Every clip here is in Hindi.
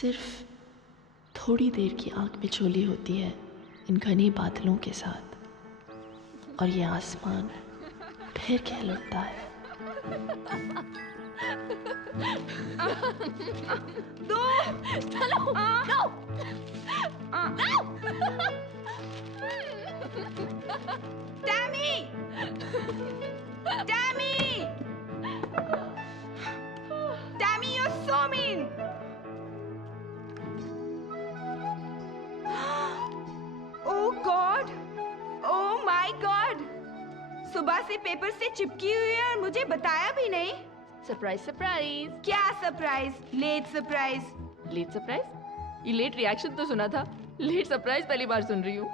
सिर्फ थोड़ी देर की आंख मिचोली होती है इन घने बादलों के साथ, और ये आसमान फिर खिल उठता है। दो चलो no Tammy Tammy Tammy you're so mean. Oh God, oh my God, सुबह से पेपर से चिपकी हुई है और मुझे बताया भी नहीं। Surprise surprise. क्या surprise? Late surprise. Late surprise? ये लेट रिएक्शन तो सुना था, लेट सरप्राइज पहली बार सुन रही हूँ।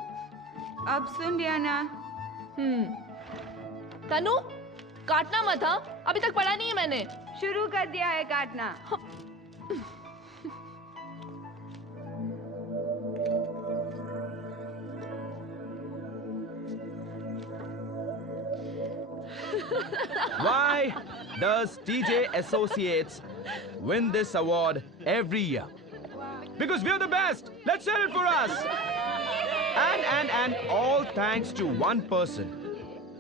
अब सुन लिया ना। तनु काटना मत, हाँ? अभी तक पढ़ा नहीं है मैंने। शुरू कर दिया है काटना। Why does TJ Associates win this award every year? Because we're the best. Let's say it for us. And all thanks to one person.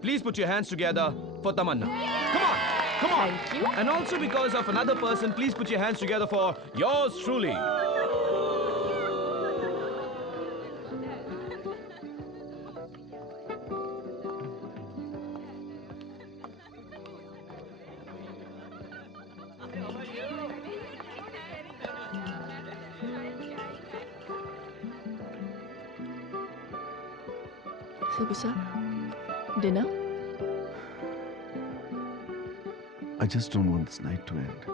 Please put your hands together for Tamanna. Come on. Thank you. And also because of another person, please put your hands together for yours truly. Subusa, dinner? I just don't want this night to end.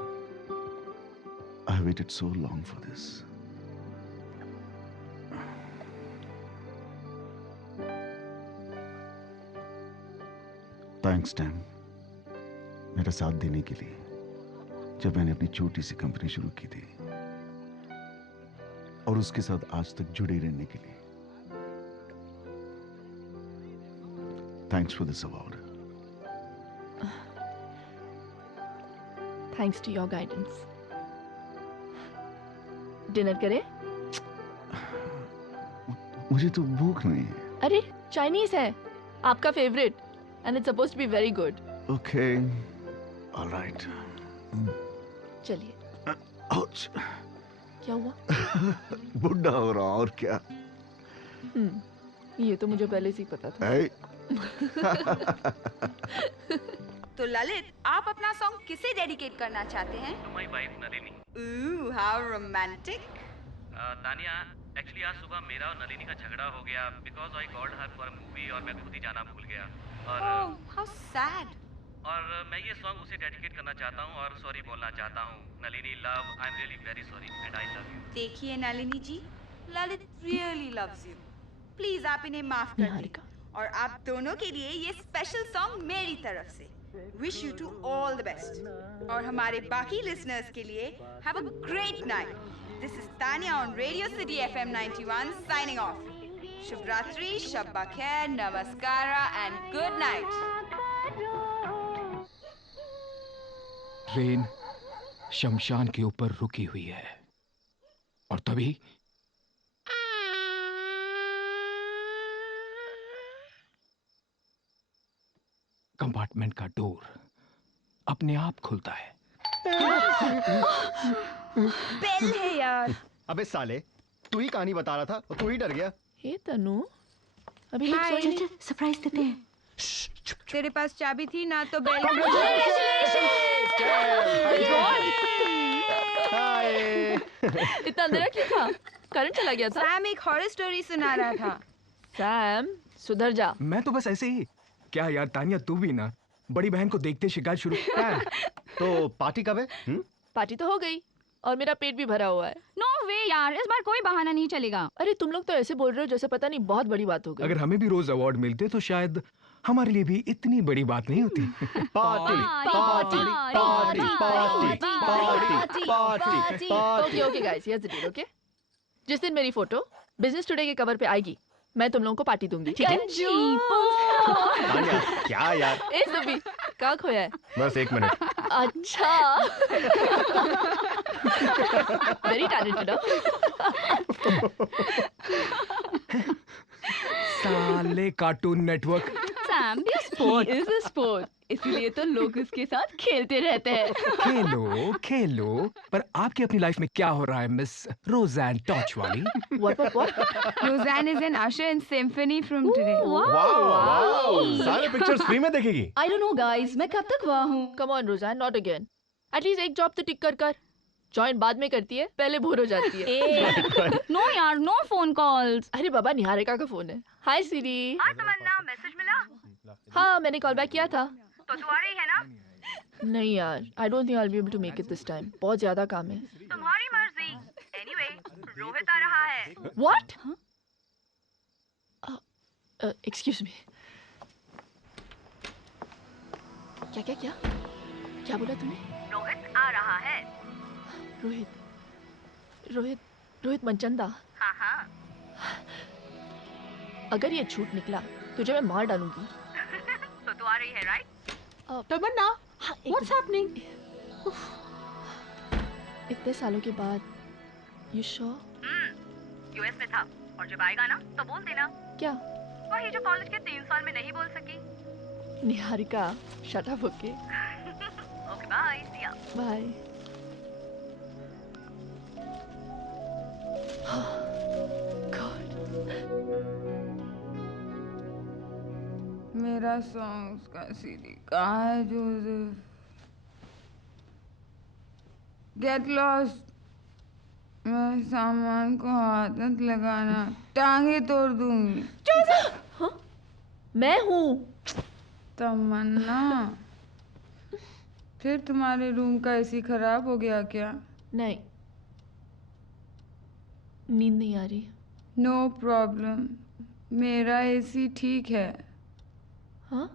I have waited so long for this. Thanks, Tam. मेरा साथ देने के लिए जब मैंने अपनी छोटी सी कंपनी शुरू की थी, और उसके साथ आज तक जुड़े रहने के लिए। Thanks for this award. Thanks to your guidance. Dinner करें? मुझे तो भूख नहीं है। अरे चाइनीज है, आपका favourite, and it's supposed to be very good. Okay, all right. चलिए। Ouch. क्या हुआ? बुढ़ा हो रहा और क्या? ये तो मुझे पहले से ही पता था। Hey. तो ललित, आप अपना सॉन्ग किसे डेडिकेट करना चाहते हैं? To my wife Nalini. Ooh, how romantic. Tania, actually आज सुबह मेरा और नलिनी का झगड़ा हो गया because I called her for a movie और मैं खुद ही जाना भूल गया। और Oh, how sad. और मैं ये सॉन्ग उसे डेडिकेट करना चाहता हूँ और सॉरी बोलना चाहता हूँ। Nalini love, I am really very sorry and I love you. देखिए Nalini ji, Lalit really loves you. Please आप इन्हें माफ कर निहारिका। दें। और आप दोनों के लिए ये स्पेशल सॉन्ग मेरी तरफ से। Wish you to all the best. और हमारे बाकी listeners के लिए have a great night. This is Tanya on Radio City FM 91 signing off. Shubh Ratri, Shabba Khair, Namaskara and good night. Train शमशान के ऊपर रुकी हुई है और तभी कंपार्टमेंट का डोर अपने आप खुलता है। बेल है यार। अबे साले, तू ही कहानी बता रहा था और तू ही डर गया। हे तनु, अभी लोग सोए नहीं। सरप्राइज देते हैं। तेरे पास चाबी थी ना तो बेल। इतना अंधेरा क्यों था? करंट चला गया था। सैम एक हॉरर स्टोरी सुना रहा था। सैम सुधर जा। मैं तो बस ऐसे ही। क्या यार तानिया, तू भी ना बड़ी बहन को देखते शिकायत शुरू। तो पार्टी कब है? पार्टी तो हो गई और मेरा पेट भी भरा हुआ है। नो वे यार, इस बार कोई बहाना नहीं चलेगा। अरे तुम लोग तो ऐसे बोल रहे हो जैसे पता नहीं बहुत बड़ी बात हो गई। अगर हमें भी रोज अवार्ड मिलते तो शायद हमारे लिए भी इतनी बड़ी बात नहीं होती। Party party party party party party. Okay guys, here's the deal. Okay, जिस दिन मेरी फोटो बिजनेस टुडे के कवर पे आएगी, मैं तुम लोगों को पार्टी दूंगी, ठीक है? तानिया, क्या यार? ए सभी, कहाँ खोया है? बस 1 मिनट। अच्छा। Very talented, huh? साले कार्टून नेटवर्क। सैम, ये स्पोर्ट इज अ स्पोर्ट, इसलिए तो लोग उसके साथ खेलते रहते हैं। खेलो खेलो, पर आपकी अपनी लाइफ में क्या हो रहा है मिस रोज़ैन टॉर्च वाली? What? Roseanne is an usher in symphony from today. Wow सारे पिक्चर्स फ्री में देखेगी। आई डोंट नो गाइस, मैं कब तक वहाँ हूँ? Come on, Roseanne, not again. At least एक जॉब तो टिक कर। जॉइन बाद में करती है, पहले बोर हो जाती है। नो यार, नो फोन कॉल्स। अरे बाबा, निहारिका का फोन है। हाय सीरी। हाँ तमन्ना, मैसेज मिला? हाँ, मैंने कॉल बैक किया था। तो तू आ रही है ना? नहीं यार, I don't think I will be able to make it this time. बहुत ज्यादा काम है। तुम्हारी मर्जी। एनीवे, रोहित आ रहा है। व्हाट? Excuse me. क्या बोला तुमने? रोहित आ रहा है। रोहित मनचंदा। हाँ। अगर ये झूठ निकला तुझे मैं मार डालूंगी। तो तू आ रही है, राइट? तमन्ना, व्हाट्स हैपनिंग? इतने सालों के बाद, यू श्योर? यूएस में था, और जब आएगा ना तो बोल देना। क्या? वही जो कॉलेज के 3 साल में नहीं बोल सकी। Niharika, shut up. Okay bye, Siya. Bye. मेरा सॉन्ग्स का सीडी कहाँ है जोसेफ? Get lost. मैं सामान को हाथ मत लगाना, टांगे तोड़ दूंगी। हाँ? मैं हूँ तमन्ना। फिर तुम्हारे रूम का एसी खराब हो गया क्या? नहीं, नींद नहीं आ रही। नो प्रॉब्लम, मेरा एसी ठीक है। हाँ?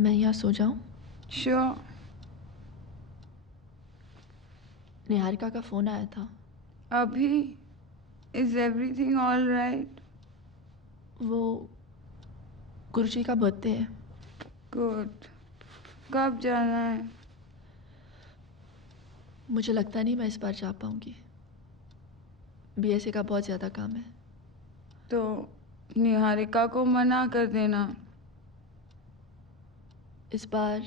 मैं यहाँ सो जाऊँ? श्योर। निहारिका का फोन आया था। अभी? Is everything all right? वो गुरुजी का बर्थडे है। गुड। कब जाना है? मुझे लगता नहीं मैं इस बार जा पाऊंगी। बीएसए का बहुत ज़्यादा काम है। तो निहारिका को मना कर देना। इस बार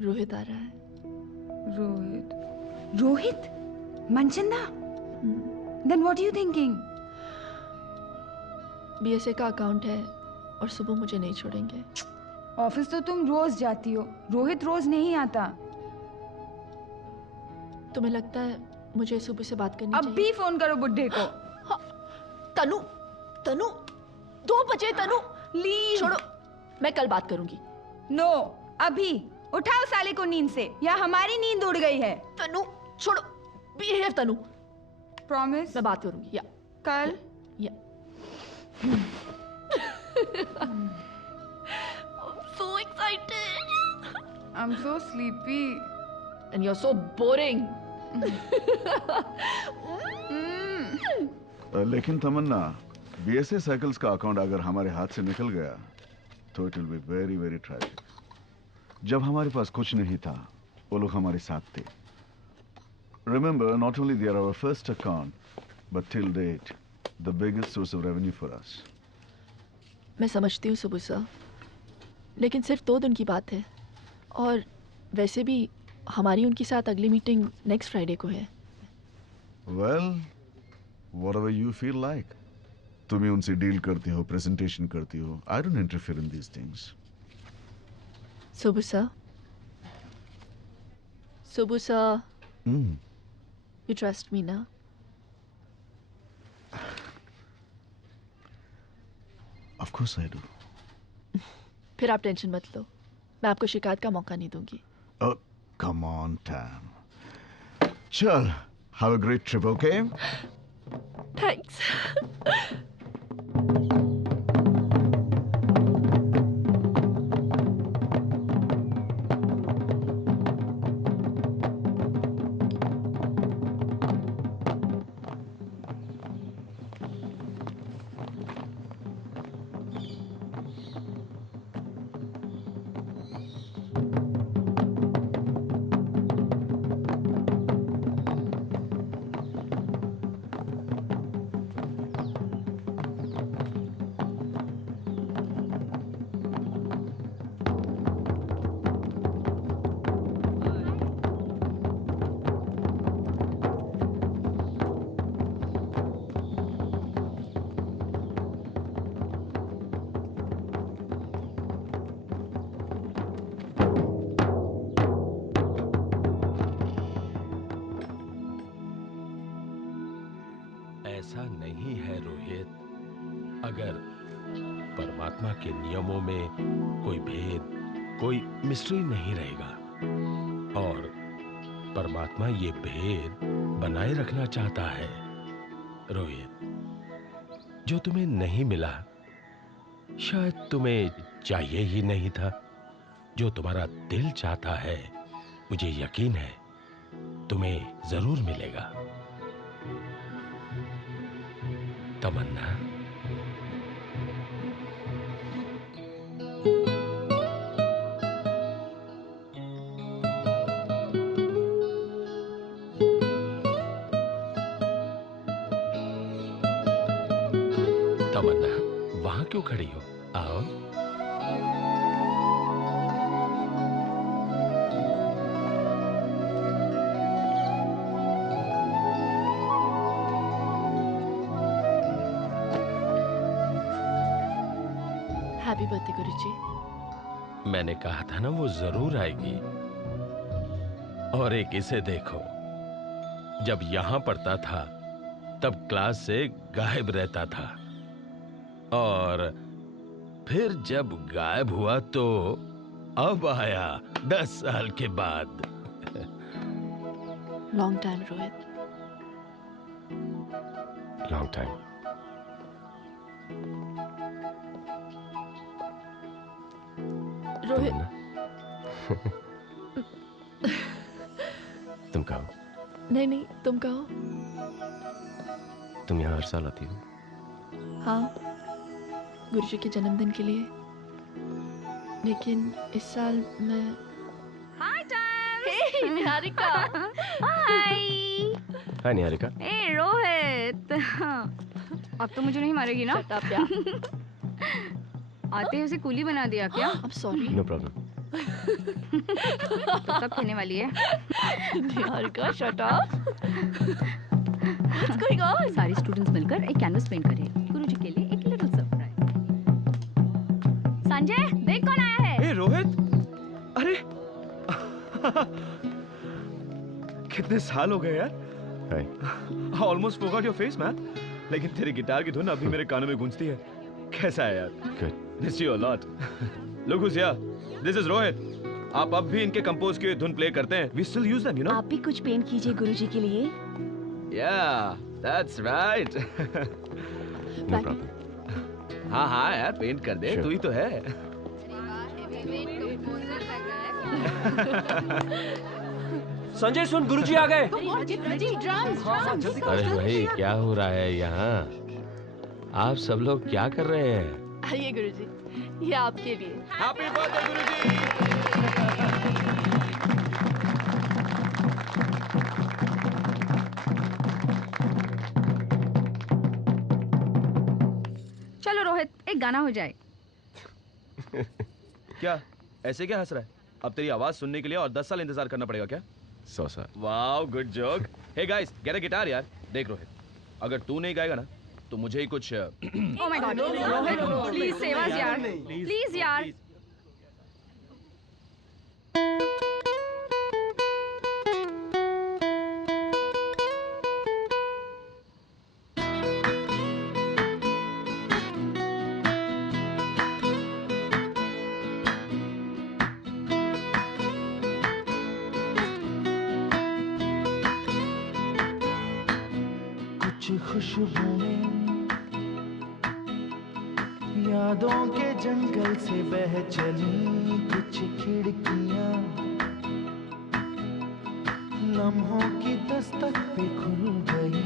रोहित आ रहा है। Rohit? Manchanda? Then what are you thinking? BSA का अकाउंट है और सुबह मुझे नहीं छोड़ेंगे। ऑफिस तो तुम रोज जाती हो, रोहित रोज नहीं आता। तुम्हें लगता है मुझे सुबह से बात करनी चाहिए? अभी फोन करो बुड्ढे को। हाँ, तनु 2 बजे। तनु लीव। छोड़ो, मैं कल बात करूंगी। नो, अभी उठाओ साले को नींद से, या हमारी नींद उड़ गई है। तनु छोड़ो, बिहेव। तनु, प्रॉमिस? मैं बात करूंगी। या कल? या I'm so excited. I'm so sleepy. And you're so boring. लेकिन तमन्ना, बीएसए साइकिल्स का अकाउंट अगर हमारे हाथ से निकल गया तो it will be very very tragic. जब हमारे पास कुछ नहीं था, वो लोग हमारे साथ थे। Remember, not only they are our first account, but till date, the biggest source of revenue for us. मैं समझती हूँ सुबह सर, लेकिन सिर्फ 2 दिन की बात है, और वैसे भी हमारी उनके साथ अगली मीटिंग नेक्स्ट फ्राइडे को है। Well, whatever you feel like. तुम ही उनसे डील करती हो, प्रेजेंटेशन करती हो। I don't interfere in these things. सुबह सर, you trust me ना? Of course I do. फिर आप टेंशन मत लो, मैं आपको शिकायत का मौका नहीं दूंगी। Oh, come on, Tam. Chal, have a great trip, okay? Thanks. अगर परमात्मा के नियमों में कोई भेद, कोई मिस्ट्री नहीं रहेगा और परमात्मा ये भेद बनाए रखना चाहता है। रोहित, जो तुम्हें नहीं मिला शायद तुम्हें चाहिए ही नहीं था। जो तुम्हारा दिल चाहता है मुझे यकीन है तुम्हें जरूर मिलेगा। तमन्ना, तमन्ना, वहां क्यों खड़ी हो? आओ। हैप्पी बर्थडे गुरुजी। मैंने कहा था ना वो जरूर आएगी। और एक इसे देखो, जब यहां पढ़ता था तब क्लास से गायब रहता था और फिर जब गायब हुआ तो अब आया 10 साल के बाद। Long time Rohit. Long time. Rohit. तुम कहो। नहीं नहीं, तुम कहो। तुम यहाँ हर साल आती हो? हाँ, गुरुजी के जन्मदिन के लिए। लेकिन इस साल मैं। हाय टाइम। हे निहारिका। हाय। हाय निहारिका। ए रोहित, अब तो मुझे नहीं मारेगी ना? Shut up यार। आते ही उसे कूली बना दिया क्या? I'm sorry। No problem। तो कब खेलने वाली है? Niharika, shut up। What's going on? सारी स्टूडेंट्स मिलकर एक कैनवस पेंट करें गुरुजी के लिए, एक लिटिल सरप्राइज। संजय, देख कौन आया है? हे रोहित, अरे कितने साल हो गए यार। Hi. Almost forgot your face man. लेकिन तेरी गिटार की धुन अभी मेरे कानों में गूंजती है। कैसा है यार? Good। Miss you a lot। Look who's here। This is Rohit. आप अब भी इनके कंपोज की धुन प्ले करते हैं। We still use them, you know। आप भी कुछ पेंट कीजिए गुरुजी के लिए। Yeah, that's right। No problem। हाँ हाँ यार, पेंट कर दे। तू ही तो है। संजय सुन, गुरुजी आ गए। अरे भाई, क्या हो रहा है यहाँ? आप सब लोग क्या कर रहे हैं? आइए गुरुजी, ये आपके लिए। हैप्पी बर्थडे गुरुजी। चलो रोहित, एक गाना हो जाए। क्या ऐसे क्या हंस रहा है? अब तेरी आवाज सुनने के लिए और 10 साल इंतजार करना पड़ेगा क्या? 100 साल। Wow, good joke. Hey guys, get a guitar यार। देख रोहित, अगर तू नहीं गाएगा ना तो मुझे ही कुछ। Oh my God, Rohit please save us यार, प्लीज यार। खुशबुएं यादों के जंगल से बह चली, कुछ खिड़कियां लम्हों की दस्तक पे खुल गई,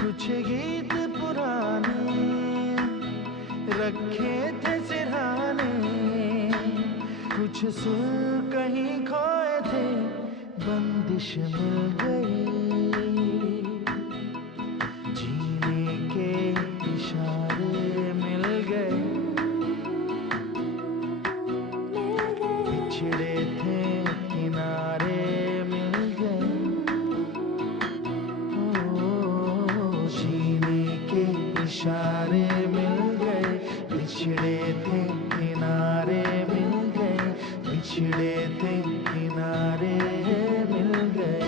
कुछ गीत पुराने रखे थे सिरहाने, कुछ सुर कहीं खोए थे, बंदिश मिल गई, इशारे मिल गए, बिछड़े थे किनारे मिल गए, ओ जीने के इशारे मिल गए, बिछड़े थे किनारे मिल गए, बिछड़े थे किनारे मिल गए।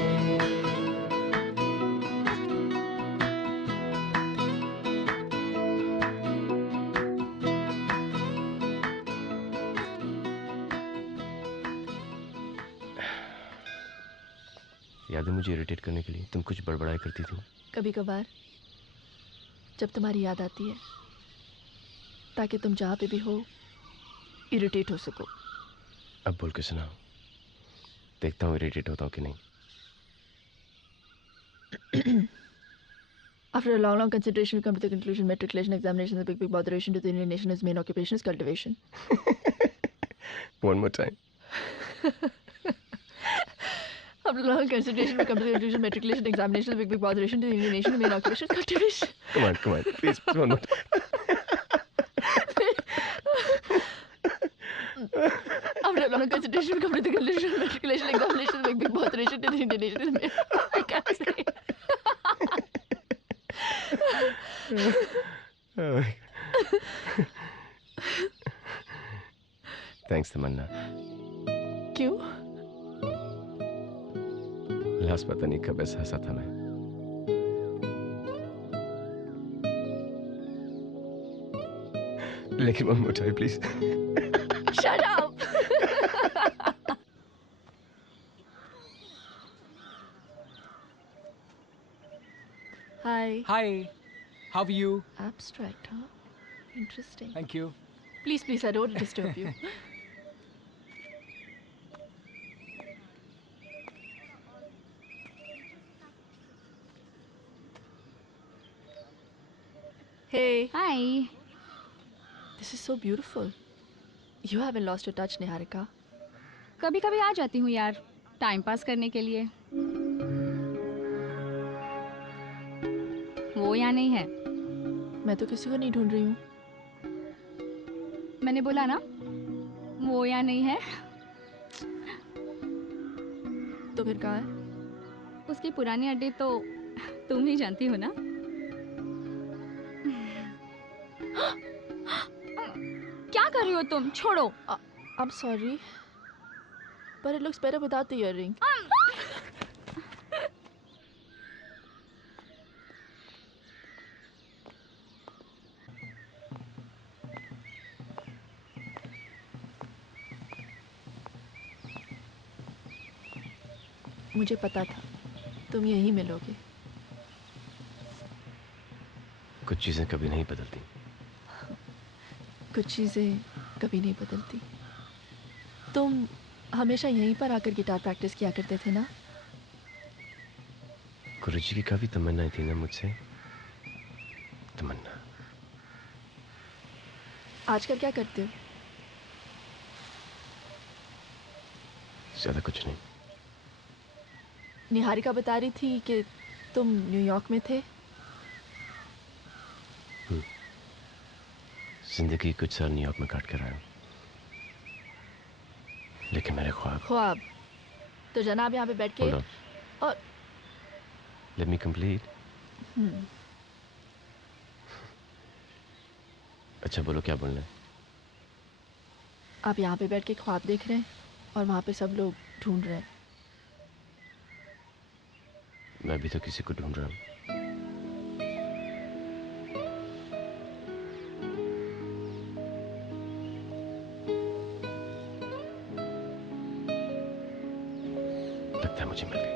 याद है मुझे इरिटेट करने के लिए तुम कुछ बड़बड़ाई करती थी। कभी कभार जब तुम्हारी याद आती है, ताकि तुम जहाँ पे भी हो इरिटेट हो सको। अब बोल के सुनाओ, देखता हूँ इरिटेट होता हूँ कि नहीं। After a long consideration, we come to the conclusion matriculation examination is a big botheration to the Indian nation. Its main occupation is cultivation. One more time. After long consideration, we come to the conclusion matriculation examination is a big botheration to the Indian nation. Its main occupation is cultivation. Come on, please, one more time. After a long consideration, we come to the conclusion matriculation examination is a big botheration to the Indian nation. Its main I can't say. Thanks, तमन्ना। क्यों? लास्ट पता नहीं कब ऐसा हंसा था मैं। लेकिन one more time, please. Shut up. Hi. Hi. How are you? Abstract, huh? Interesting. Thank you. Please, I don't want to disturb you. Hey. Hi. This is so beautiful. You haven't lost your touch, Niharika. कभी कभी आ जाती हूँ यार, टाइम पास करने के लिए। वो यहाँ नहीं है। मैं तो किसी को नहीं ढूंढ रही हूँ। मैंने बोला ना, वो यहाँ नहीं है। तो फिर कहाँ है? उसकी पुरानी अड्डे तो तुम ही जानती हो ना। क्या कर रही हो तुम? छोड़ो। I'm sorry, but it looks better without the earring. मुझे पता था तुम यहीं मिलोगे। कुछ चीजें कभी नहीं बदलती। कुछ चीज़ें कभी नहीं बदलती। तुम हमेशा यहीं पर आकर गिटार प्रैक्टिस किया करते थे ना? गुरुजी की काफी तमन्नाएं थी ना मुझसे। तमन्ना। आजकल क्या करते हो? ज्यादा कुछ नहीं। निहारिका बता रही थी कि तुम न्यूयॉर्क में थे। जिंदगी कुछ साल न्यूयॉर्क में काट कर आया हूँ, लेकिन मेरे ख्वाब। तो जनाब यहाँ पे बैठ के और लेट मी कंप्लीट। अच्छा बोलो, क्या बोलना है? आप यहाँ पे बैठ के ख्वाब देख रहे हैं और वहाँ पे सब लोग ढूंढ रहे हैं। मैं भी तो किसी को ढूंढ रहा हूँ। लगता है मुझे मिल गई।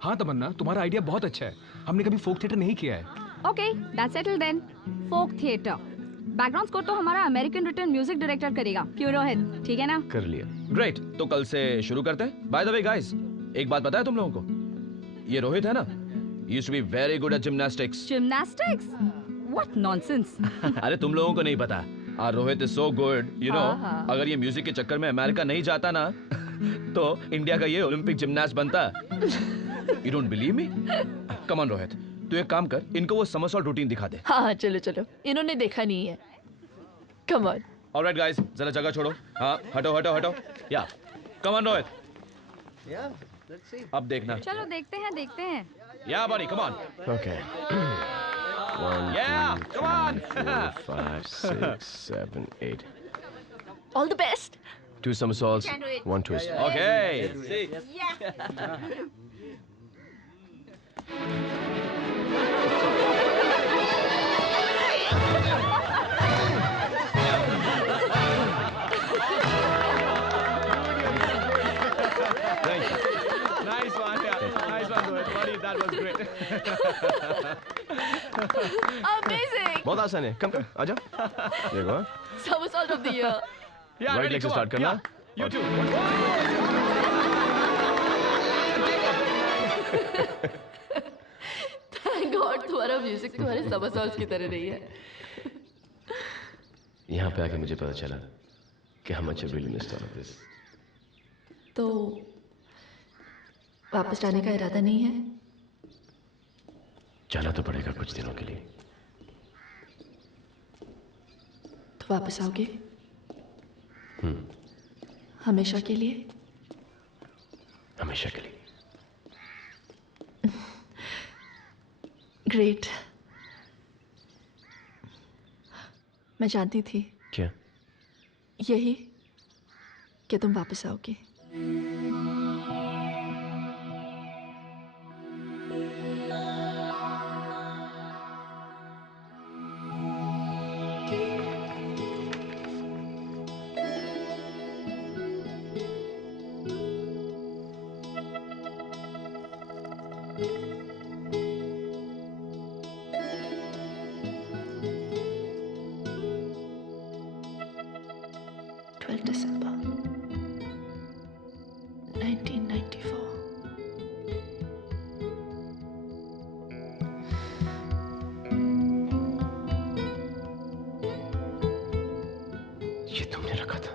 हाँ तमन्ना, तुम्हारा आइडिया बहुत अच्छा है। हमने कभी फोक थिएटर नहीं किया है। Okay, that's settled then. Folk theatre. Background score तो हमारा अमेरिकन रिटर्न म्यूजिक डायरेक्टर करेगा। क्यों रोहित? ठीक है ना? कर लिया। ग्रेट, तो कल से शुरू करते हैं। बाय द वे गाइस, एक बात पता है तुम लोगों को? ये रोहित है ना, used to be very good at gymnastics. Gymnastics? What nonsense. अरे तुम लोगों को नहीं पता। Rohit is so good, you know. अगर ये म्यूजिक के चक्कर में अमेरिका नहीं जाता ना तो इंडिया का ये ओलंपिक जिम्नास्ट बनता। You don't believe me? Come on Rohit, तू एक काम कर, इनको वो समरसॉल्ट रूटीन दिखा दे। हाँ चलो, इन्होंने देखा नहीं है। Come on. Alright guys, जरा जगह छोड़ो. हाँ, हटो. Yeah. Come on, Rohit. Yeah, let's see. अब देखना. चलो देखते हैं. Yeah, buddy, come on. Okay. 1, Yeah, 2, come on. 3, 4, 5, 6, 7, 8. All the best. 2 somersaults, 1 twist. Okay. Thank you. Nice one, Rohit. Buddy, that was great. Amazing. बहुत आसान है. Come, आजा. देखो. Somersault of the year. Yeah, Right leg से start करना. Yeah. You too. Thank God तुम्हारा म्यूजिक तुम्हारे somersaults की तरह नहीं है. यहाँ पे आके मुझे पता चला कि how much I really missed all of this. तो वापस जाने का इरादा नहीं है? जाना तो पड़ेगा कुछ दिनों के लिए. तो वापस आओगे? हमेशा के लिए? हमेशा के लिए. ग्रेट. मैं जानती थी. क्या? यही कि तुम वापस आओगे. December 1994. ये तुमने रखा था.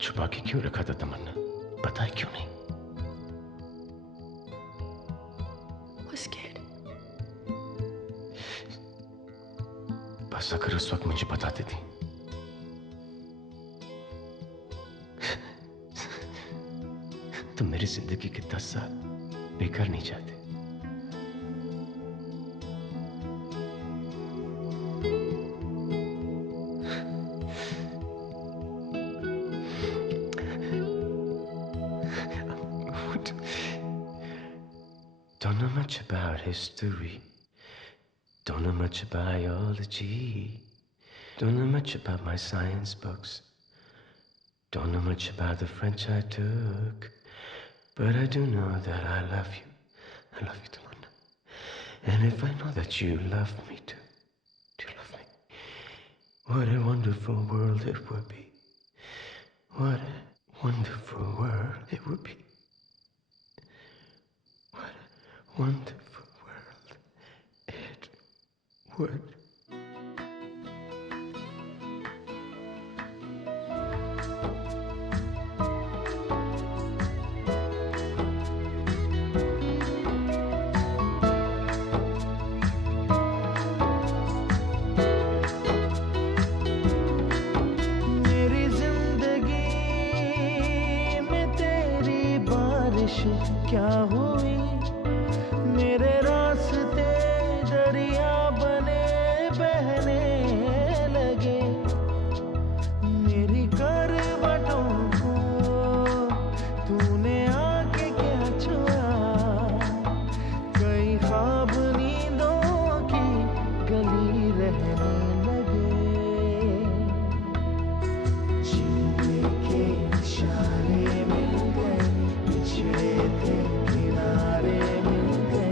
छुपा के क्यों रखा था तमन्ना? बताए क्यों नहीं? Was scared. बस अगर उस वक्त मुझे बता देती. तो मेरी जिंदगी के 10 साल बेकार नहीं जाते. Don't know much about history. Don't know much about biology. Don't know much about my science books. Don't know much about the French I took. But I do know that I love you. I love you, Tamanna. And if I know that you love me too, do you love me? What a wonderful world it would be. What a wonderful world it would be. What a wonderful world it would. मेरी जिंदगी में तेरी बारिश क्या हुई. मेरे रास्ते दरिया बने बहने लगे. मेरी करवटों को तूने आके क्या छुआ. कई ख्वाब नींदों की गली रहने लगे. जीने के इशारे मिल गए. पिछड़े थे किनारे मिल गए.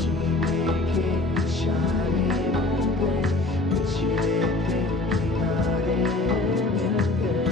जीने के इशारे मिल गए. पिछड़े थे किनारे मिल गए.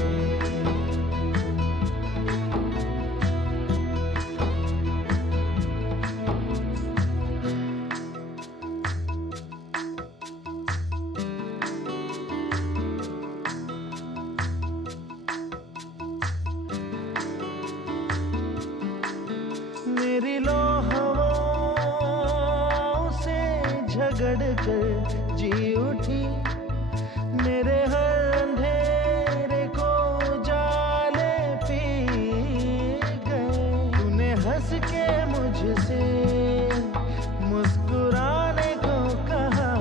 कर जी उठी, मेरे हर अंधेरे को जाले पी गए। तूने हंस के मुझसे मुस्कुराने को कहा,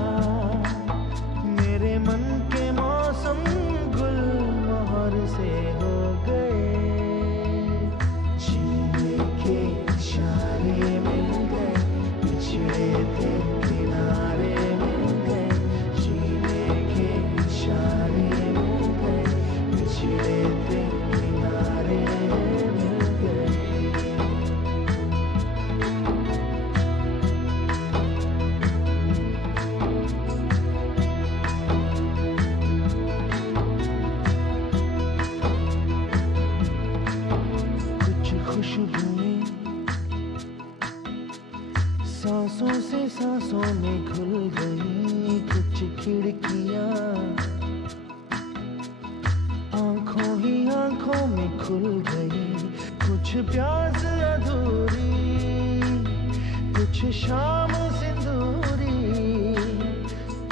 मेरे मन के मौसम गुल मोहर से हो गए। जीने के इशारे मिल गए, पिछड़े थे किनारे मिल गए। जीने के इशारे मिल गए, पिछड़े थे किनारे मिल गए। कुछ खुशबुएं सांसों से सांसों में घुल गई, कुछ खिड़कियां आंखों ही आंखों में खुल गई। कुछ प्यास अधूरी, कुछ शाम सिंदूरी,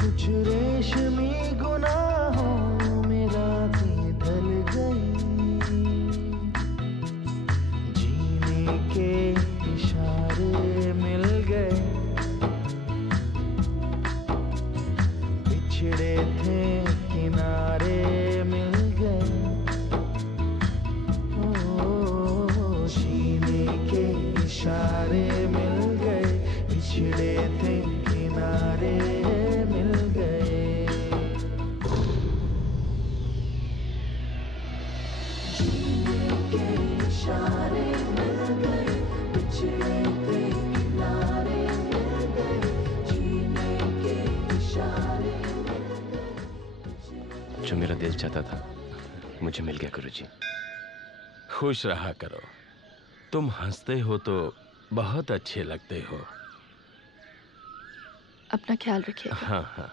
कुछ रेशमी गुनाहों में रातें ढल गई। जीने के इशारे मिल गए, बिछड़े थे किनारे मिल गए। ओ, जीने के इशारे मिल गए, बिछड़े थे किनारे मिल गए। जीने के इशारे मिल गए, बिछड़े थे किनारे मिल गए। जीने के इशारे जो मेरा दिल चाहता था मुझे मिल गया गुरुजी। खुश रहा करो, तुम हंसते हो तो बहुत अच्छे लगते हो। अपना ख्याल रखिए। हाँ हाँ।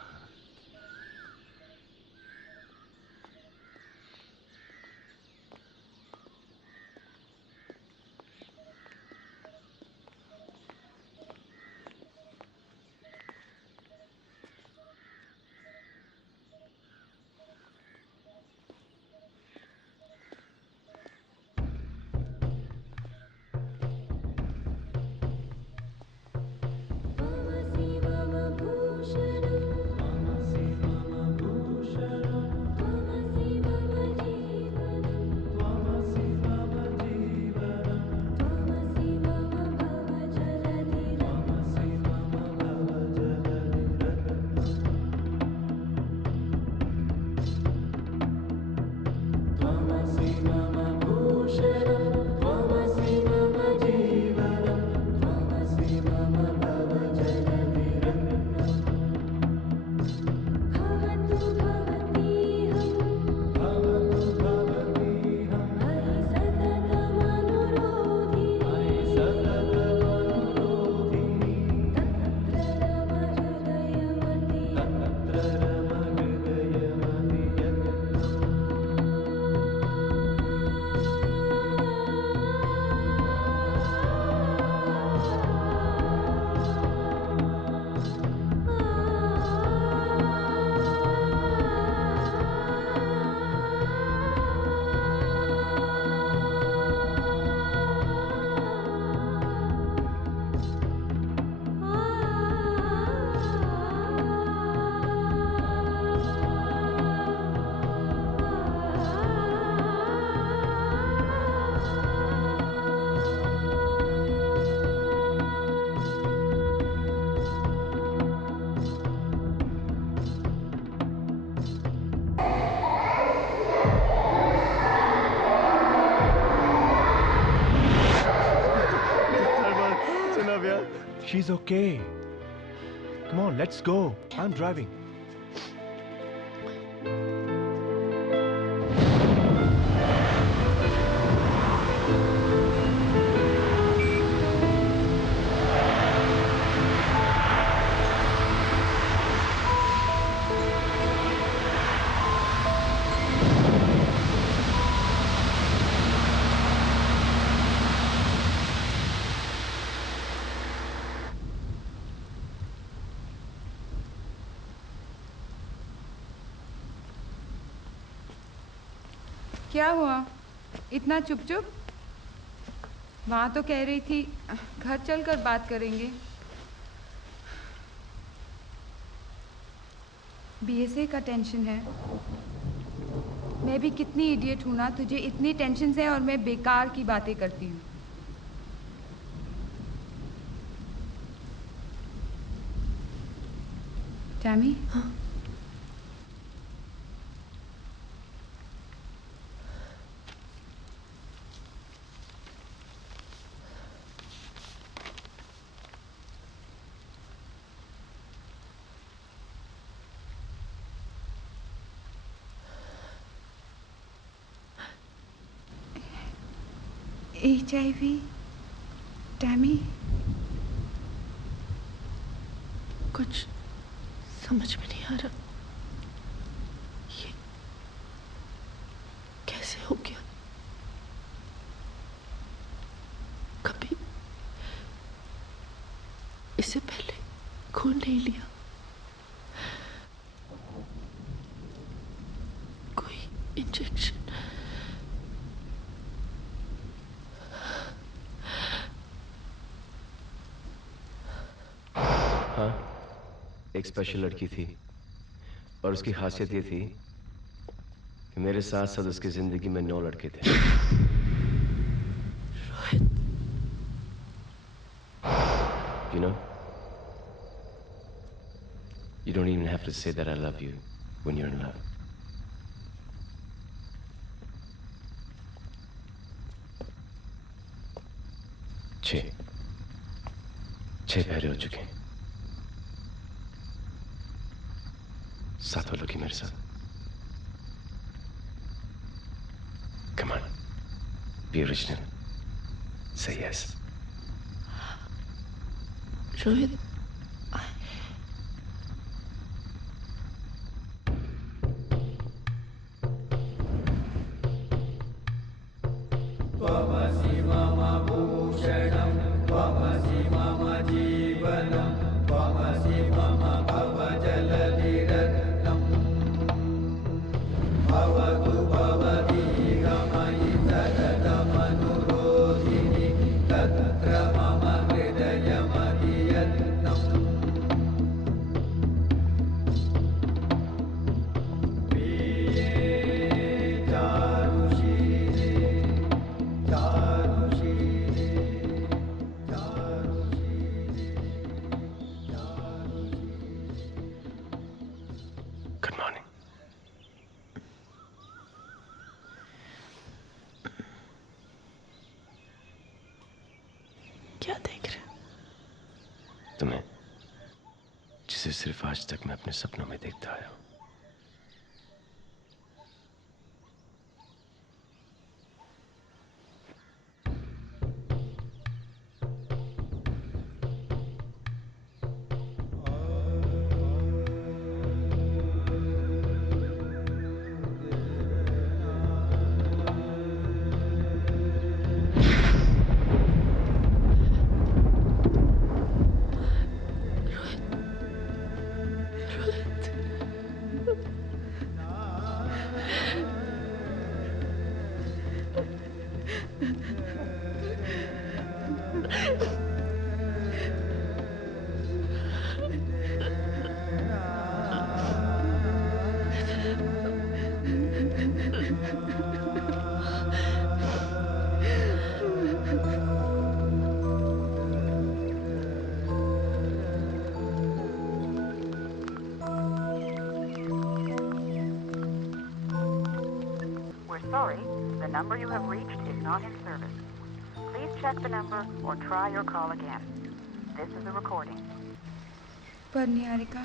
She's okay. Come on, let's go. I'm driving. क्या हुआ इतना चुप चुप? वहाँ तो कह रही थी घर चलकर बात करेंगे। बीएसए का टेंशन है। मैं भी कितनी इडियट हूँ ना, तुझे इतनी टेंशन है और मैं बेकार की बातें करती हूँ। टैमी? हाँ? HIV? टैमी? कुछ समझ में नहीं आ रहा, ये कैसे हो गया? कभी इससे पहले खून नहीं लिया, कोई इंजेक्शन? हाँ, एक स्पेशल लड़की थी और उसकी खासियत ये थी कि मेरे साथ साथ उसकी जिंदगी में 9 लड़के थे। You know, you don't even have to say that I love you when you're in love. छह पहरे हो चुके हैं, 7 लोग मेरे साथ। Come on, be original. Say yes. Rohit, त्वमसि मम भूषणं त्वमसि मम जीवनं त्वमसि मम भवजलधिरत्नं भवतु भवदीहमयि सततमनुरोधिनि तत्र मम हृदयमधियत्नम् प्रिये चारुशीले Good morning. क्या देख रहे? तुम्हें, जिसे सिर्फ आज तक मैं अपने सपनों में देखता आया हूं। Sorry, the number you have reached is not in service. Please check the number or try your call again. This is a recording. पर निहारिका,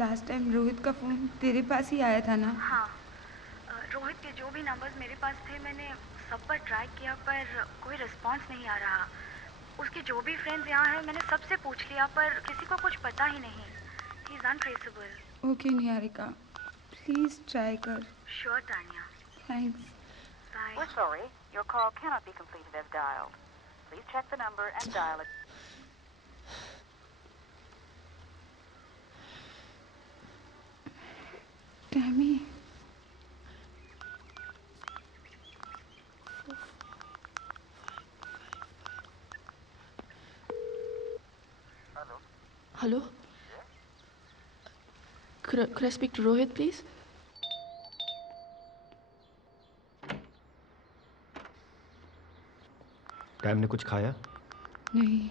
लास्ट टाइम रोहित का फोन तेरे पास ही आया था ना? हाँ, रोहित के जो भी नंबर्स मेरे पास थे मैंने सब पर ट्राई किया पर कोई रिस्पांस नहीं आ रहा। उसके जो भी फ्रेंड्स यहाँ हैं मैंने सबसे पूछ लिया पर किसी को कुछ पता ही नहीं। He is untraceable. Okay Niharika, please try कर। Sure Tania. Thanks. Bye. We're sorry, your call cannot be completed as dialed. Please check the number and dial it. Tammy, Hello? Could I speak to Rohit, please? Time ने कुछ खाया? नहीं।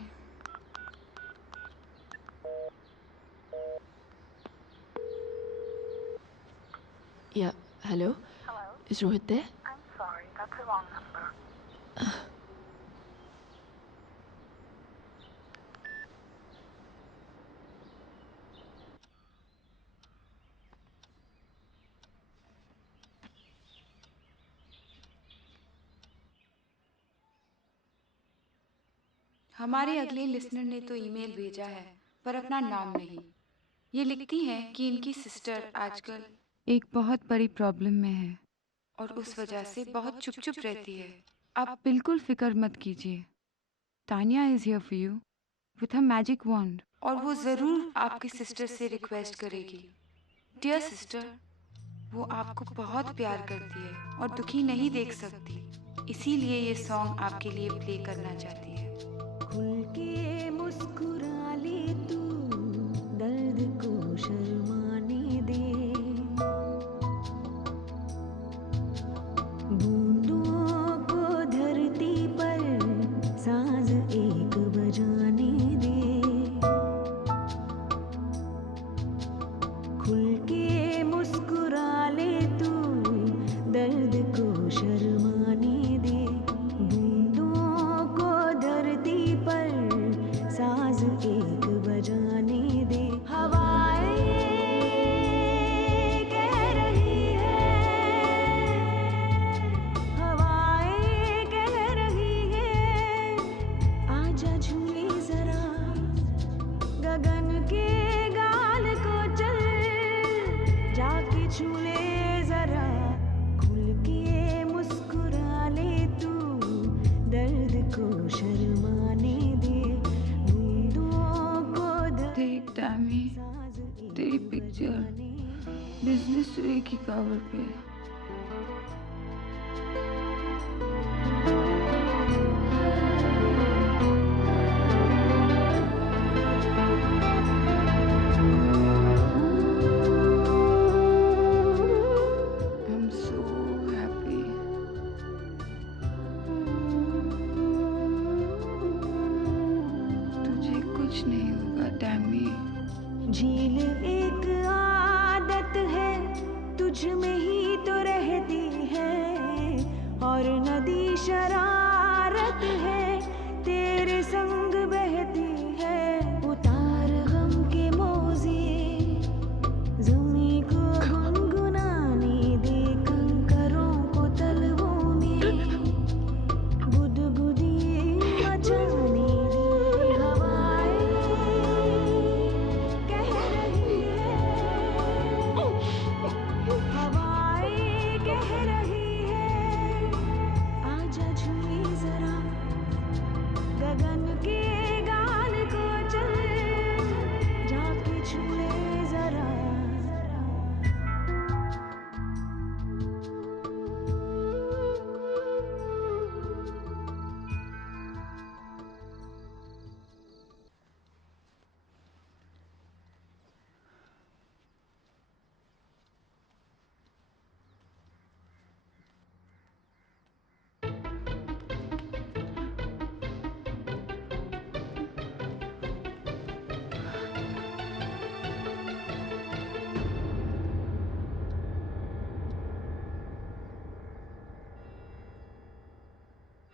Yeah, hello? Hello? Is Rohit there? I'm sorry, that's the wrong number. हमारे अगले लिसनर ने तो ईमेल भेजा है पर अपना नाम नहीं। ये लिखती हैं कि इनकी सिस्टर आजकल एक बहुत बड़ी प्रॉब्लम में है और उस वजह से बहुत चुप चुप रहती है। आप बिल्कुल फिक्र मत कीजिए, Tania is here for you with a magic wand और वो ज़रूर आपकी सिस्टर से रिक्वेस्ट करेगी। डियर सिस्टर, वो आपको बहुत प्यार करती है और दुखी नहीं देख सकती, इसीलिए ये सॉन्ग आपके लिए प्ले करना चाहती है। खुल के मुस्कुरा ले तू, दर्द को शर्माने दे, बूंदों को धरती पर साज एक बजाने दे, खुल के मुस्कुरा ले तू, दर्द को शर्माने दे, बूंदों को धरती पर साज एक बजाने दे। हवाएं कह रही है, हवाएं कह रही है, आजा झूले जरा, गगन के गाल को चल, जाके झूले जरा, खुल के मुस्कुरा ले तू, दर्द को शर्माने दे, बूंदों को देख टामी, तेरी पिक्चर बिजनेस टुडे की कवर पे। I'm so happy. तुझे कुछ नहीं होगा टैमी। झील एक आदत है, तुझ में ही तो रहती है, और नदी शरारत है, तेरे संग बहती है, उतार गम के मौजे, ज़मीं को गुनगुनाने दे, कंकरों को तलवों में गुदगुदी मचाने दे, हवाएं कह रही है, हवाएं कह रही है, आजा झूले जरा, गगन के गाल को चल, जाके झूले जरा।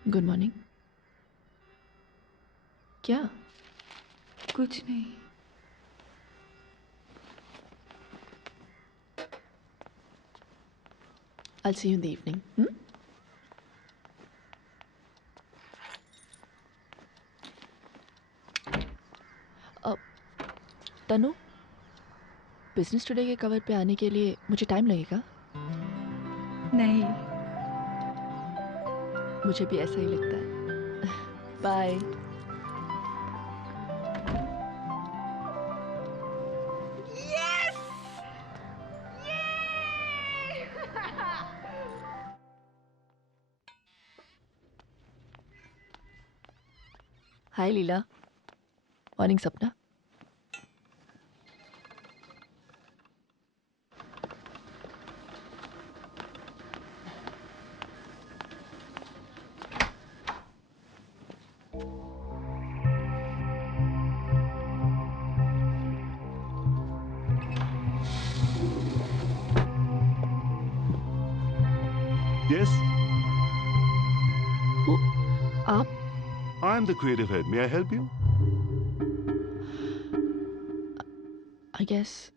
Good morning. क्या? कुछ नहीं। I'll see you in the evening. Hmm? Tanu, business Today के कवर पे आने के लिए मुझे टाइम लगेगा? नहीं। मुझे भी ऐसा ही लगता है। बाय। हाय लीला। मॉर्निंग सपना। Yes. आप? I'm the creative head. May I help you? I guess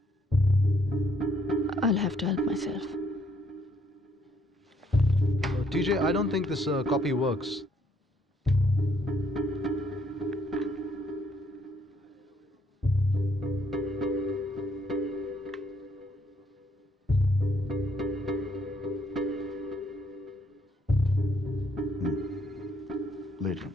I'll have to help myself. TJ, I don't think this copy works. Later.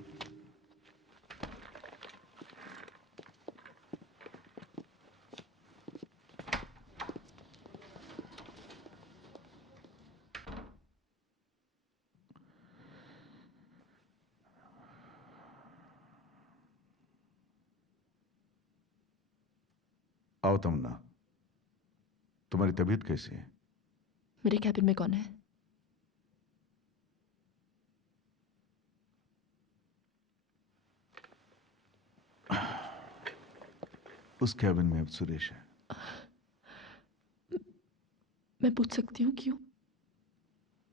आओ तमन्ना, तुम्हारी तबीयत कैसी है? मेरे कैबिन में कौन है? उस कैबिन में अब सुरेश है। मैं पूछ सकती हूँ क्यों?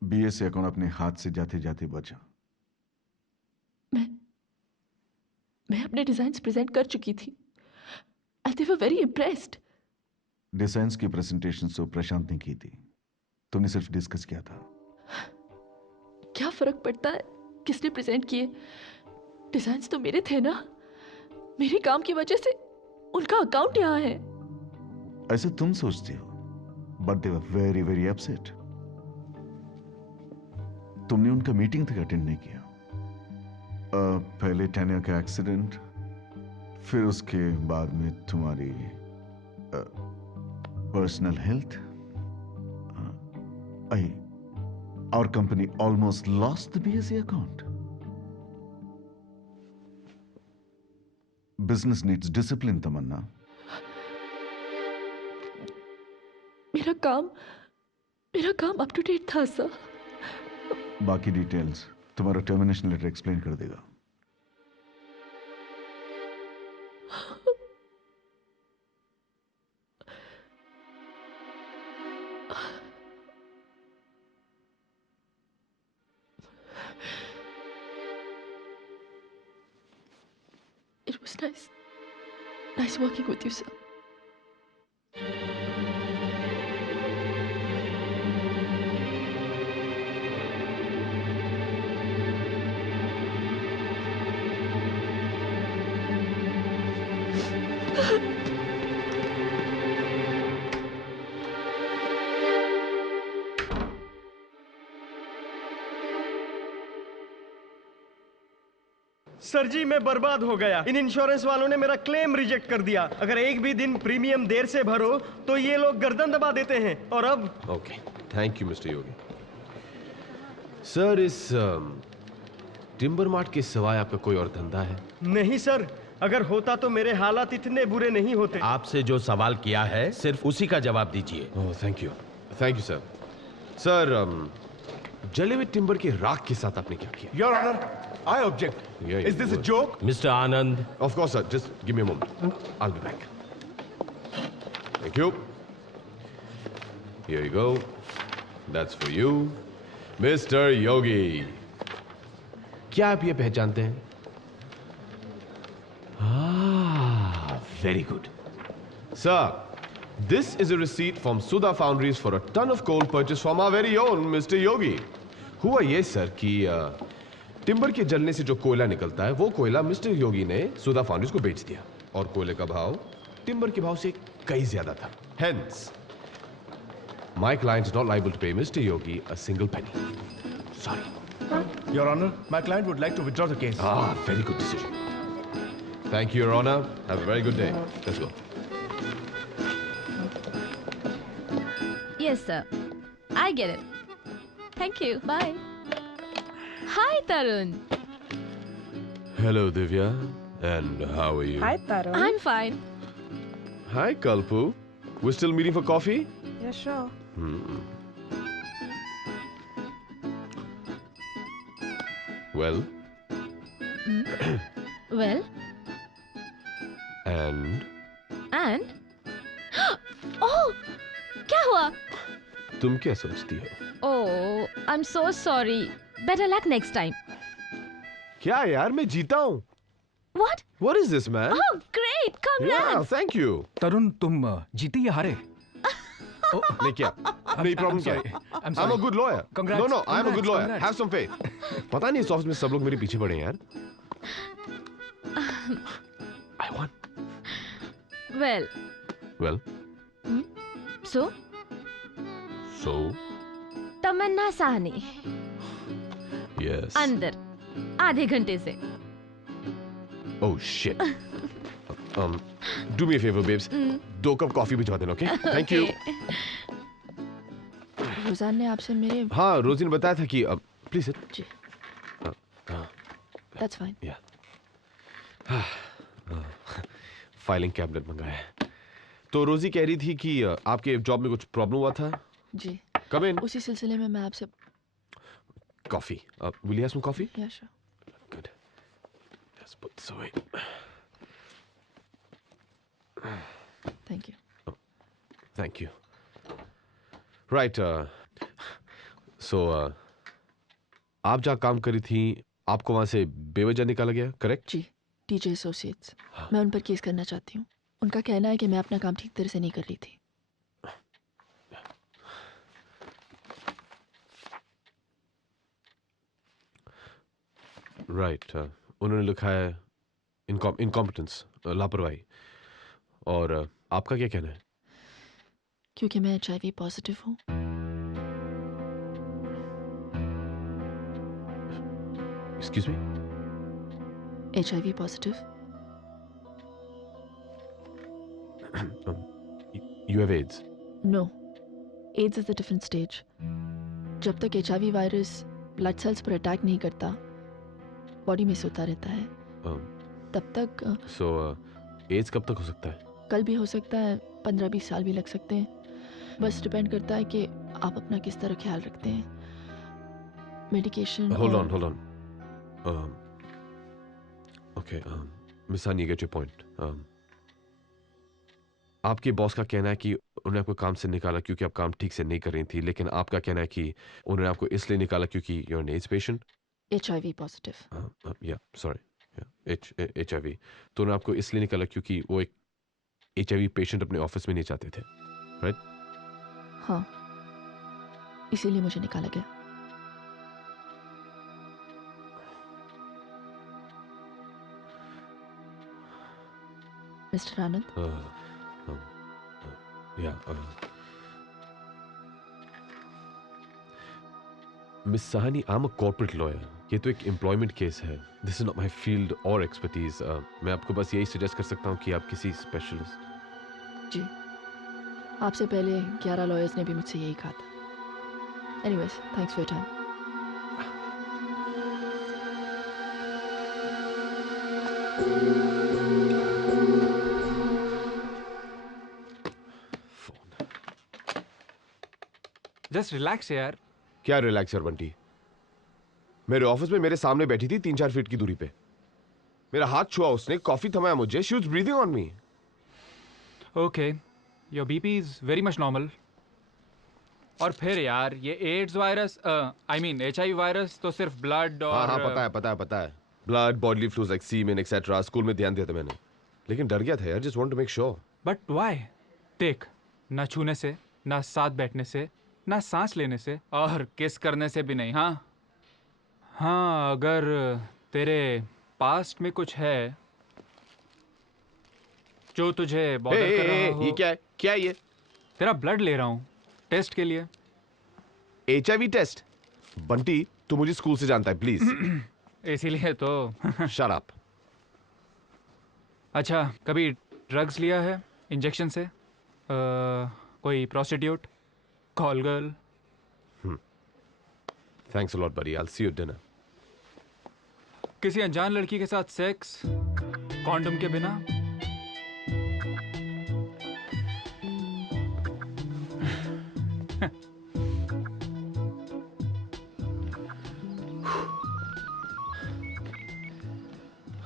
बीएससी अकाउंट अपने हाथ से जाते जाते बचा। मैं अपने डिजाइन्स प्रेजेंट कर चुकी थी। And they were very impressed. Designs की प्रेजेंटेशन तो प्रशांत ने की थी, तुमने सिर्फ डिस्कस किया था। क्या फर्क पड़ता है किसने प्रेजेंट किए? डिजाइन्स तो मेरे थे ना। मेरे काम की वजह से उनका अकाउंट यहाँ है। ऐसे तुम सोचती हो, but they were very very upset. तुमने उनका मीटिंग तक अटेंड नहीं किया। पहले टानिया का एक्सीडेंट, फिर उसके बाद में तुम्हारी personal health. Our company almost lost the BSC account. Business needs discipline Tamannaa. मेरा काम अप टू डेट था सर। बाकी डिटेल्स तुम्हारा टर्मिनेशन लेटर एक्सप्लेन कर देगा। It was nice working with you, sir. Sir ji मैं बर्बाद हो गया। इन इंश्योरेंस वालों ने मेरा क्लेम रिजेक्ट कर दिया। अगर एक भी दिन प्रीमियम देर से भरो तो ये लोग गर्दन दबा देते हैं। और अब okay, thank you mister Yogi. Sir, इस टिम्बर मार्ट के सिवाय आपका कोई और धंधा है? नहीं सर, अगर होता तो मेरे हालात इतने बुरे नहीं होते। आपसे जो सवाल किया है सिर्फ उसी का जवाब दीजिए। Oh thank you sir. Sir, जले हुए टिम्बर की राख के साथ आपने क्या किया? Your honour, I object. Is this a joke? Mr. Anand. Of course, sir. Just give me a moment. I'll be back. Thank you. Here you go. That's for you. Mr. Yogi. क्या आप ये पहचानते हैं? Very good. Sir, this is a receipt from Sudha Foundries for a ton of coal purchased from our very own Mr. Yogi. हुआ ये सर कि टिम्बर के जलने से जो कोयला निकलता है वो कोयला मिस्टर योगी ने सुधा फाउंड्रीज को बेच दिया और कोयले का भाव टिम्बर के भाव से कई ज्यादा था। Hence, my client is not liable to pay Mr. Yogi a single penny. Sorry. Your Honor, my client would like to withdraw the case. Very good decision. Thank you, Your Honor. Have a very good day. Let's go. Yes, sir. I get it. Thank you. Bye. Hi, Tarun. Hello, Divya. And how are you? Hi, Tarun. I'm fine. Hi, Kalpu. We're still meeting for coffee? Yeah, sure. Well? Well? And? And? Oh! क्या हुआ? तुम क्या सोचती हो? Oh, I am so sorry. Better luck next time. क्या यार, मैं जीता हूँ। What? What is this, man? Oh, great! Congrats! Yeah, thank you. तरुण, तुम जीते या हारे? नहीं क्या? नहीं प्रॉब्लम क्या है? I'm a good lawyer. Congrats. No, I'm a good lawyer. Congrats. Have some faith. पता नहीं इस ऑफिस में सब लोग मेरे पीछे पड़े हैं यार। I won. Well. So? Tamannaah Sahni. Yes. अंदर आधे घंटे से। Oh shit. Do me a favor, babes. 2 cup coffee भिजवा देना, okay? Thank you. रोजान ने आपसे मेरे हाँ, रोजी ने बताया था कि प्लीज सिट। जी। That's fine. Yeah. Filing cabinet मंगाया है। तो रोजी कह रही थी कि आपके जॉब में कुछ प्रॉब्लम हुआ था। जी। Come in. उसी सिलसिले में मैं आपसे Coffee. Will you have some coffee? Yeah, sure. Good. Let's put this away. Thank you. Thank you. Right. So, आप जहाँ काम करी थी, आपको वहाँ से बेवजह निकाला गया, करेक्ट? जी, टीजे एसोसिएट्स। मैं उन पर केस करना चाहती हूँ। उनका कहना है कि मैं अपना काम ठीक तरह से नहीं कर रही थी। राइट। उन्होंने लिखा है इनकॉम्पिटेंस, लापरवाही। और आपका क्या कहना है? क्योंकि मैं HIV पॉजिटिव हूँ। Excuse me? HIV positive. You have AIDS? No. AIDS is a different stage. जब तक HIV वायरस ब्लड सेल्स पर अटैक नहीं करता, बॉडी में सोता रहता है, तब तक। So, AIDS कब तक हो सकता है? कल भी हो सकता है, 15-20 साल भी लग सकते हैं। बस डिपेंड करता है कि आप अपना किस तरह ख्याल रखते हैं। Medication. Hold on. Okay, Miss Hani, get your point. आपके बॉस का कहना है कि उन्होंने आपको काम से निकाला क्योंकि आप काम ठीक से नहीं कर रही थी, लेकिन आपका कहना है कि उन्होंने आपको इसलिए निकाला क्योंकि you're an AIDS patient? HIV positive. Yeah, sorry. Yeah, HIV. तो उन्होंने आपको इसलिए निकाला क्योंकि वो एक HIV पेशेंट अपने ऑफिस में नहीं चाहते थे, राइट? हाँ, इसीलिए मुझे निकाला गया। Mister Anand. Miss Sahni, I am a corporate lawyer. ये तो एक एम्प्लॉयमेंट केस है। This is not my field और एक्सपर्टीज। मैं आपको बस यही सजेस्ट कर सकता हूँ कि आप किसी स्पेशलिस्ट। जी, आपसे पहले 11 लॉयर्स ने भी मुझसे यही कहा था। Anyways, thanks for your time. Just relax यार। क्या रिलैक्स यार बंटी? मेरे ऑफिस में मेरे सामने बैठी थी 3-4 फीट की दूरी पे। मेरा हाथ छुआ उसने, कॉफी थमाया मुझे। She was breathing on me. Okay, your BP is very much normal. और फिर यार ये AIDS virus, I mean HIV virus तो सिर्फ ब्लड और हाँ, पता है। ब्लड, बॉडीली फ्लूज लाइक सीमेन एक्सेट्रा। स्कूल में ध्यान दिया था मैंने, लेकिन डर गया था यार। Just want to make sure. But why? देख, ना छूने से, ना साथ बैठने से, ना सांस लेने से, और किस करने से भी नहीं। हाँ, अगर तेरे पास्ट में कुछ है जो तुझे बॉदर कर रहा हो। ये क्या है ये? तेरा ब्लड ले रहा हूँ टेस्ट के लिए। HIV test? बंटी, तू मुझे स्कूल से जानता है, प्लीज। इसीलिए तो। Shut up. अच्छा, कभी ड्रग्स लिया है इंजेक्शन से? कोई prostitute, call girl? Thanks a lot buddy, I will see you at dinner. किसी अनजान लड़की के साथ सेक्स कॉन्डोम के बिना?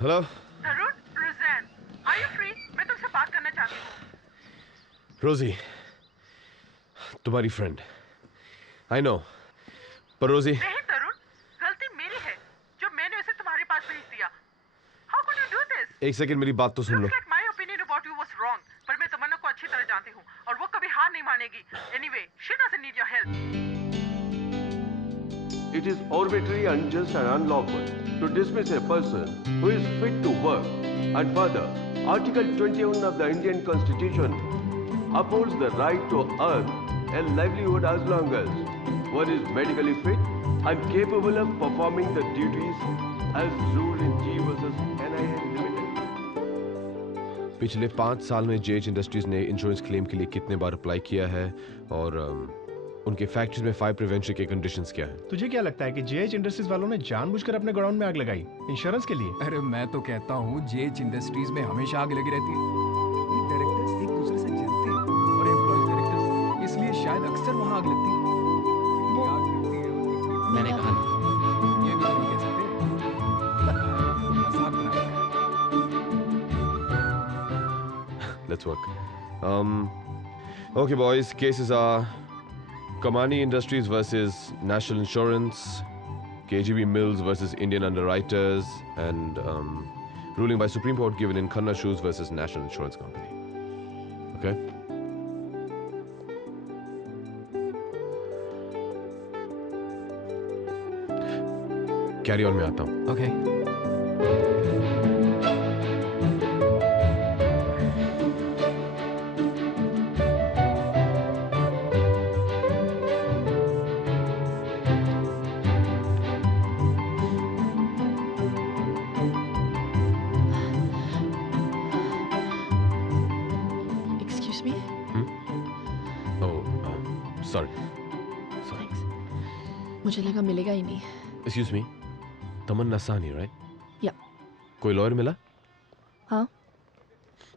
Hello Tarun, Rozanne, are you free? मैं तुमसे बात करना चाहती हूँ। रोजी, तुम्हारी फ्रेंड I know. पर रोजी, नहीं तरुण, गलती मेरी है जो मैंने उसे तुम्हारे पास भेज दिया. How could you do this? एक सेकंड मेरी बात तो सुन लो. Looks like my opinion about you was wrong. पर मैं तमन्ना को अच्छी तरह जानती हूँ और वो कभी हार नहीं मानेगी. Anyway, she doesn't need your help. It is arbitrary, unjust and unlawful to dismiss a person who is fit to work. And further, Article 21 of the Indian Constitution upholds the right to earn a livelihood as long as one is medically fit and capable of performing the duties as ruled in G versus NIA Limited. पिछले 5 साल में JH इंडस्ट्रीज ने इंश्योरेंस क्लेम के लिए कितने बार अप्लाई किया है और उनके फैक्ट्रीज में फायर प्रिवेंशन के कंडीशंस क्या हैं? तुझे क्या लगता है कि JH इंडस्ट्रीज वालों ने जानबूझकर अपने गोडाउन में आग लगाई इंश्योरेंस के लिए? अरे मैं तो कहता हूँ JH इंडस्ट्रीज में हमेशा आग लगी रहती है. डायरेक्टर्स एक दूसरे से जलते हैं और एम्प्लॉयज डायरेक्टर्स, इसलिए शायद अक्सर वहाँ आग लगती है. मैंने कहा ये भी नहीं कह सकते. मजाक बनाया है. Let's work. Okay, boys. Cases are Kamani Industries versus National Insurance, KGB Mills versus Indian Underwriters, and ruling by Supreme Court given in Khanna Shoes versus National Insurance Company. Okay. Carry on. मैं आता हूँ. Okay. Excuse me? Oh, sorry. Thanks. मुझे लगा मिलेगा ही नहीं. Excuse me. तमन्ना सानी, right? Yeah. कोई लॉयर मिला? हाँ.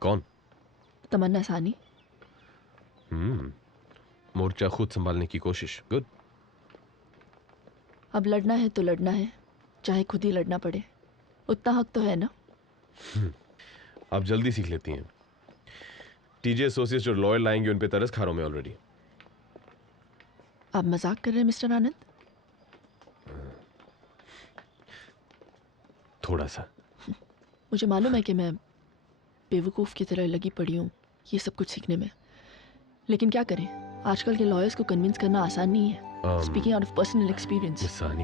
कौन? तमन्ना सानी. मोर्चा खुद संभालने की कोशिश. गुड. अब लड़ना है तो लड़ना है, चाहे खुद ही लड़ना पड़े. उतना हक तो है ना? आप जल्दी सीख लेती हैं. टीजे एसोसिएट्स जो लॉयर लाएंगे उन पे तरस खा रहा हूं मैं ऑलरेडी. आप मजाक कर रहे हैं मिस्टर आनंद? थोड़ा सा. मुझे मालूम है कि मैं बेवकूफ़ की तरह लगी पड़ी हूँ ये सब कुछ सीखने में, लेकिन क्या करें, आजकल के लॉयर्स को कन्विंस करना आसान नहीं है. Speaking out of personal experience. Miss Sani,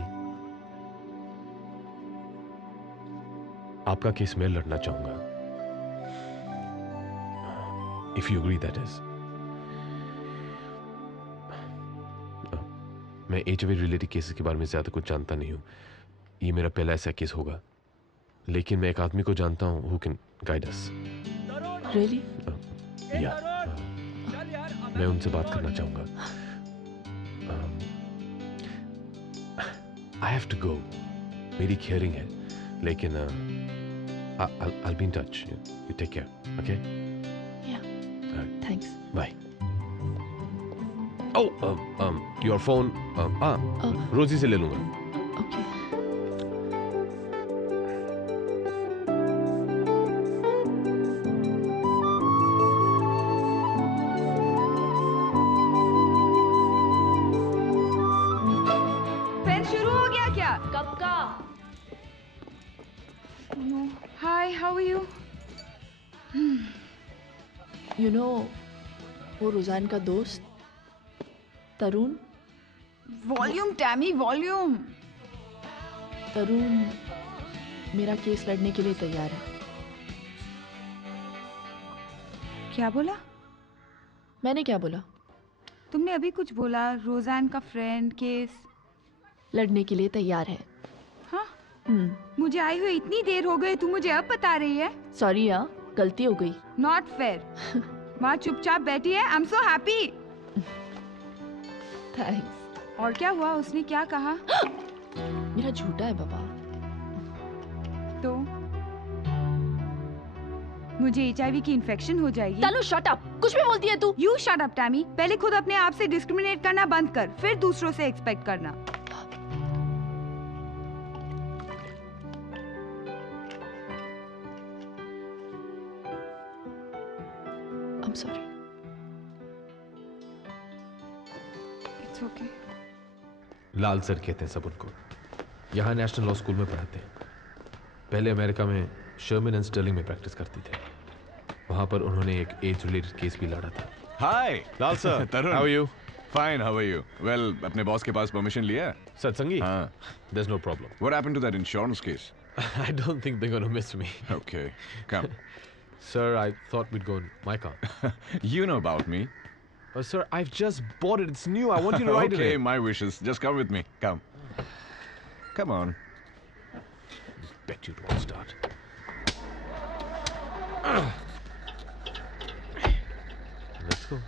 आपका केस मैं लड़ना चाहूंगा. If you agree that is. मैं HIV रिलेटेड केसेस के बारे में ज्यादा कुछ जानता नहीं हूँ. ये मेरा पहला ऐसा केस होगा, लेकिन मैं एक आदमी को जानता हूँ who can guide us. Really? या मैं उनसे बात करना चाहूंगा. I have to go. मेरी हियरिंग है, लेकिन I'll be in touch. You take care, okay? Yeah. Thanks. Bye. Oh, your phone. रोजी से ले लूंगा. Okay. पेन शुरू हो गया क्या? कब का? Hi, how are you? You know, वो रुझान का दोस्त Tarun. Volume Tammy, volume. Tarun मेरा केस लड़ने के लिए तैयार है. क्या बोला? मैंने क्या बोला? तुमने अभी कुछ बोला. रोजान का फ्रेंड केस लड़ने के लिए तैयार है. हाँ? मुझे आई हुई इतनी देर हो गई, तू मुझे अब बता रही है? सॉरी यार, गलती हो गई. Not fair. वहाँ चुपचाप बैठी है. I am so happy. Thanks. और क्या हुआ? उसने क्या कहा? मेरा झूठा है बाबा. तो मुझे HIV की इन्फेक्शन हो जाएगी. तनु शट अप. कुछ भी बोलती है तू. You shut up Tammy. पहले खुद अपने आप से डिस्क्रिमिनेट करना बंद कर, फिर दूसरों से एक्सपेक्ट करना. I'm sorry. It's okay. Lal sir कहते हैं सब उनको। यहाँ नेशनल लॉ स्कूल में पढ़ाते हैं। पहले अमेरिका में शर्मन एंड स्टर्लिंग में प्रैक्टिस करते थे। वहाँ पर उन्होंने एक एज रिलेटेड केस भी लड़ा था। Hi Lal sir, Tarun, how are you? Fine, how are you? Well, अपने बॉस के पास परमिशन लिया? सत्संगी? हाँ. There's no problem. What happened to that insurance case? I don't think they're going to miss me. Okay, come. Sir, I thought we'd go in my car. You know about me. Sir, I've just bought it. It's new. I want you to ride Okay, it. my wishes. Just come with me. Come. Come on. Bet you it won't start. Let's go.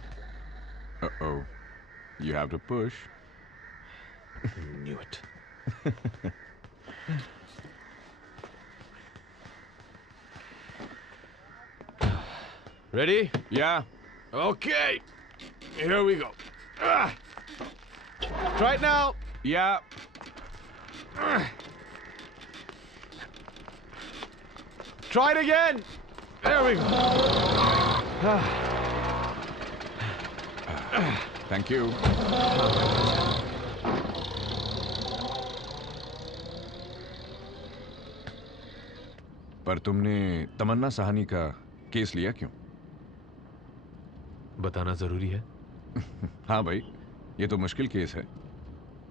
Uh-oh. You have to push. Knew it. Ready? Yeah. Okay. Here we go. Try it now. Yeah. Try it again. There we go. Thank you. पर तुमने तमन्ना साहनी का केस लिया क्यों? बताना जरूरी है? हाँ भाई, ये तो मुश्किल केस है.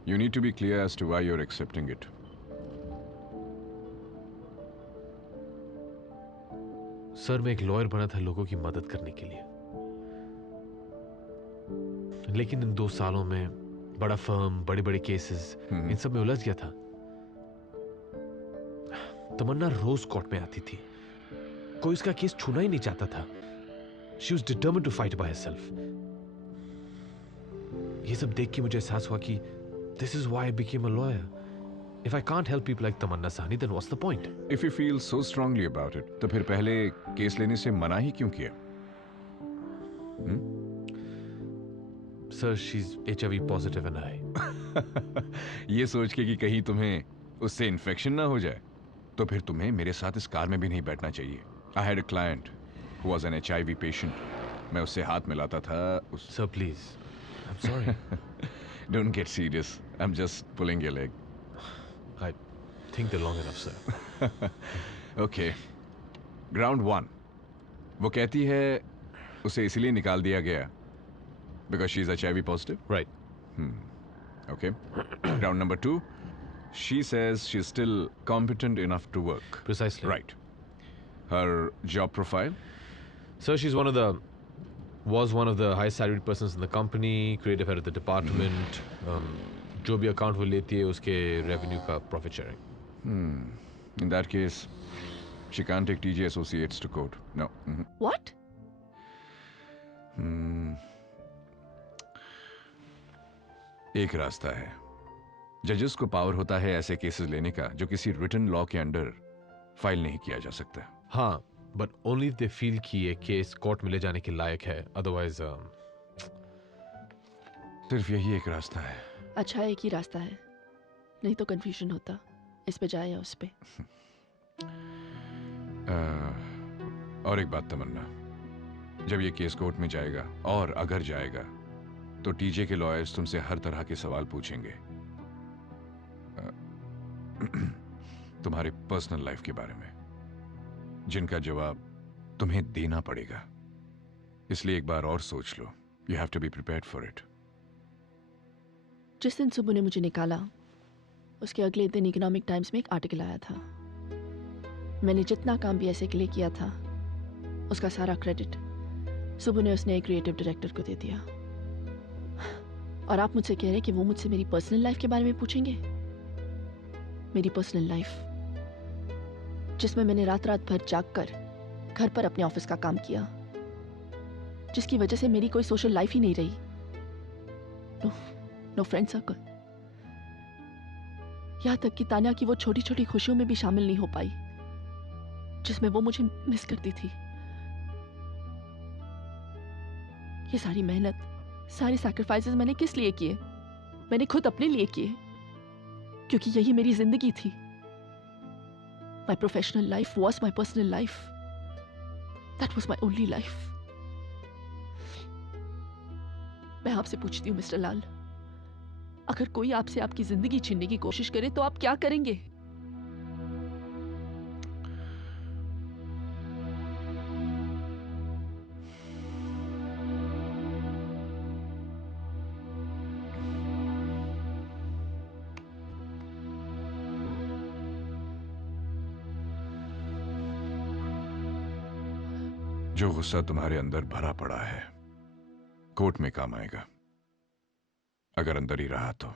You need to be clear as to why you're accepting it. Sir, मैं एक लॉयर बना था लोगों की मदद करने के लिए, लेकिन इन 2 सालों में बड़ा फर्म, बड़े-बड़े केसेस, इन सब में उलझ गया था. तमन्ना रोज कोर्ट में आती थी, कोई उसका केस छूना ही नहीं चाहता था. She was determined to fight by herself. ये सब देख के मुझे एहसास हुआ कि this is why I became a lawyer. If I can't help people like Tamanna Sahni, then what's the point? If you feel so strongly about it, तो फिर पहले केस लेने से मना ही क्यों किया? Sir, she's HIV positive and I. ये सोच के कि कहीं तुम्हें उससे इन्फेक्शन ना हो जाए, तो फिर तुम्हें मेरे साथ इस कार में भी नहीं बैठना चाहिए. I had a client who was an HIV patient. मैं उससे हाथ मिलाता था. Sir, please. I'm sorry. Don't get serious. I'm just pulling your leg. I think they're long enough, sir. Okay. Ground 1. वो कहती है उसे इसलिए निकाल दिया गया because she's HIV positive? Right. Okay. Ground number 2. She says she's still competent enough to work. Precisely. Right. Her job profile? Sir, was one of the highest salaried persons in the company, creative head of the department. जो भी account वो लेती है उसके revenue का profit sharing. In that case, she can't take TJ Associates to court. No. What? एक रास्ता है. जजेस को पावर होता है ऐसे केसेस लेने का जो किसी रिटन लॉ के अंडर फाइल नहीं किया जा सकता. हाँ, but only if they feel कि ये केस कोर्ट में ले जाने के लायक है. Otherwise, सिर्फ यही एक रास्ता है. अच्छा, एक ही रास्ता है, नहीं तो कंफ्यूजन होता. इस पे जाए या उस पे. और एक बात तमन्ना, जब ये केस कोर्ट में जाएगा और अगर जाएगा तो टीजे के लॉयर्स तुमसे हर तरह के सवाल पूछेंगे तुम्हारे पर्सनल लाइफ के बारे में, जिनका जवाब तुम्हें देना पड़ेगा. इसलिए एक बार और सोच लो. You have to be prepared for it. जिस दिन सुबह ने मुझे निकाला, उसके अगले दिन इकोनॉमिक टाइम्स में एक आर्टिकल आया था. मैंने जितना काम भी ऐसे के लिए किया था, उसका सारा क्रेडिट सुबह ने उसने एक क्रिएटिव डायरेक्टर को दे दिया. और आप मुझसे कह रहे हैं कि वो मुझसे मेरी पर्सनल लाइफ के बारे में पूछेंगे. मेरी पर्सनल लाइफ, जिसमें मैंने रात रात भर जागकर घर पर अपने ऑफिस का काम किया, जिसकी वजह से मेरी कोई सोशल लाइफ ही नहीं रही. No friend circle. यहां तक कि तान्या की वो छोटी छोटी खुशियों में भी शामिल नहीं हो पाई जिसमें वो मुझे मिस करती थी. ये सारी मेहनत, सारे सैक्रिफाइसेस मैंने किस लिए किए? मैंने खुद अपने लिए किए, क्योंकि यही मेरी जिंदगी थी. My professional life was my personal life. That was my only life. मैं आपसे पूछती हूँ मिस्टर लाल, अगर कोई आपसे आपकी जिंदगी छीनने की कोशिश करे तो आप क्या करेंगे? जो गुस्सा तुम्हारे अंदर भरा पड़ा है कोर्ट में काम आएगा, अगर अंदर ही रहा तो।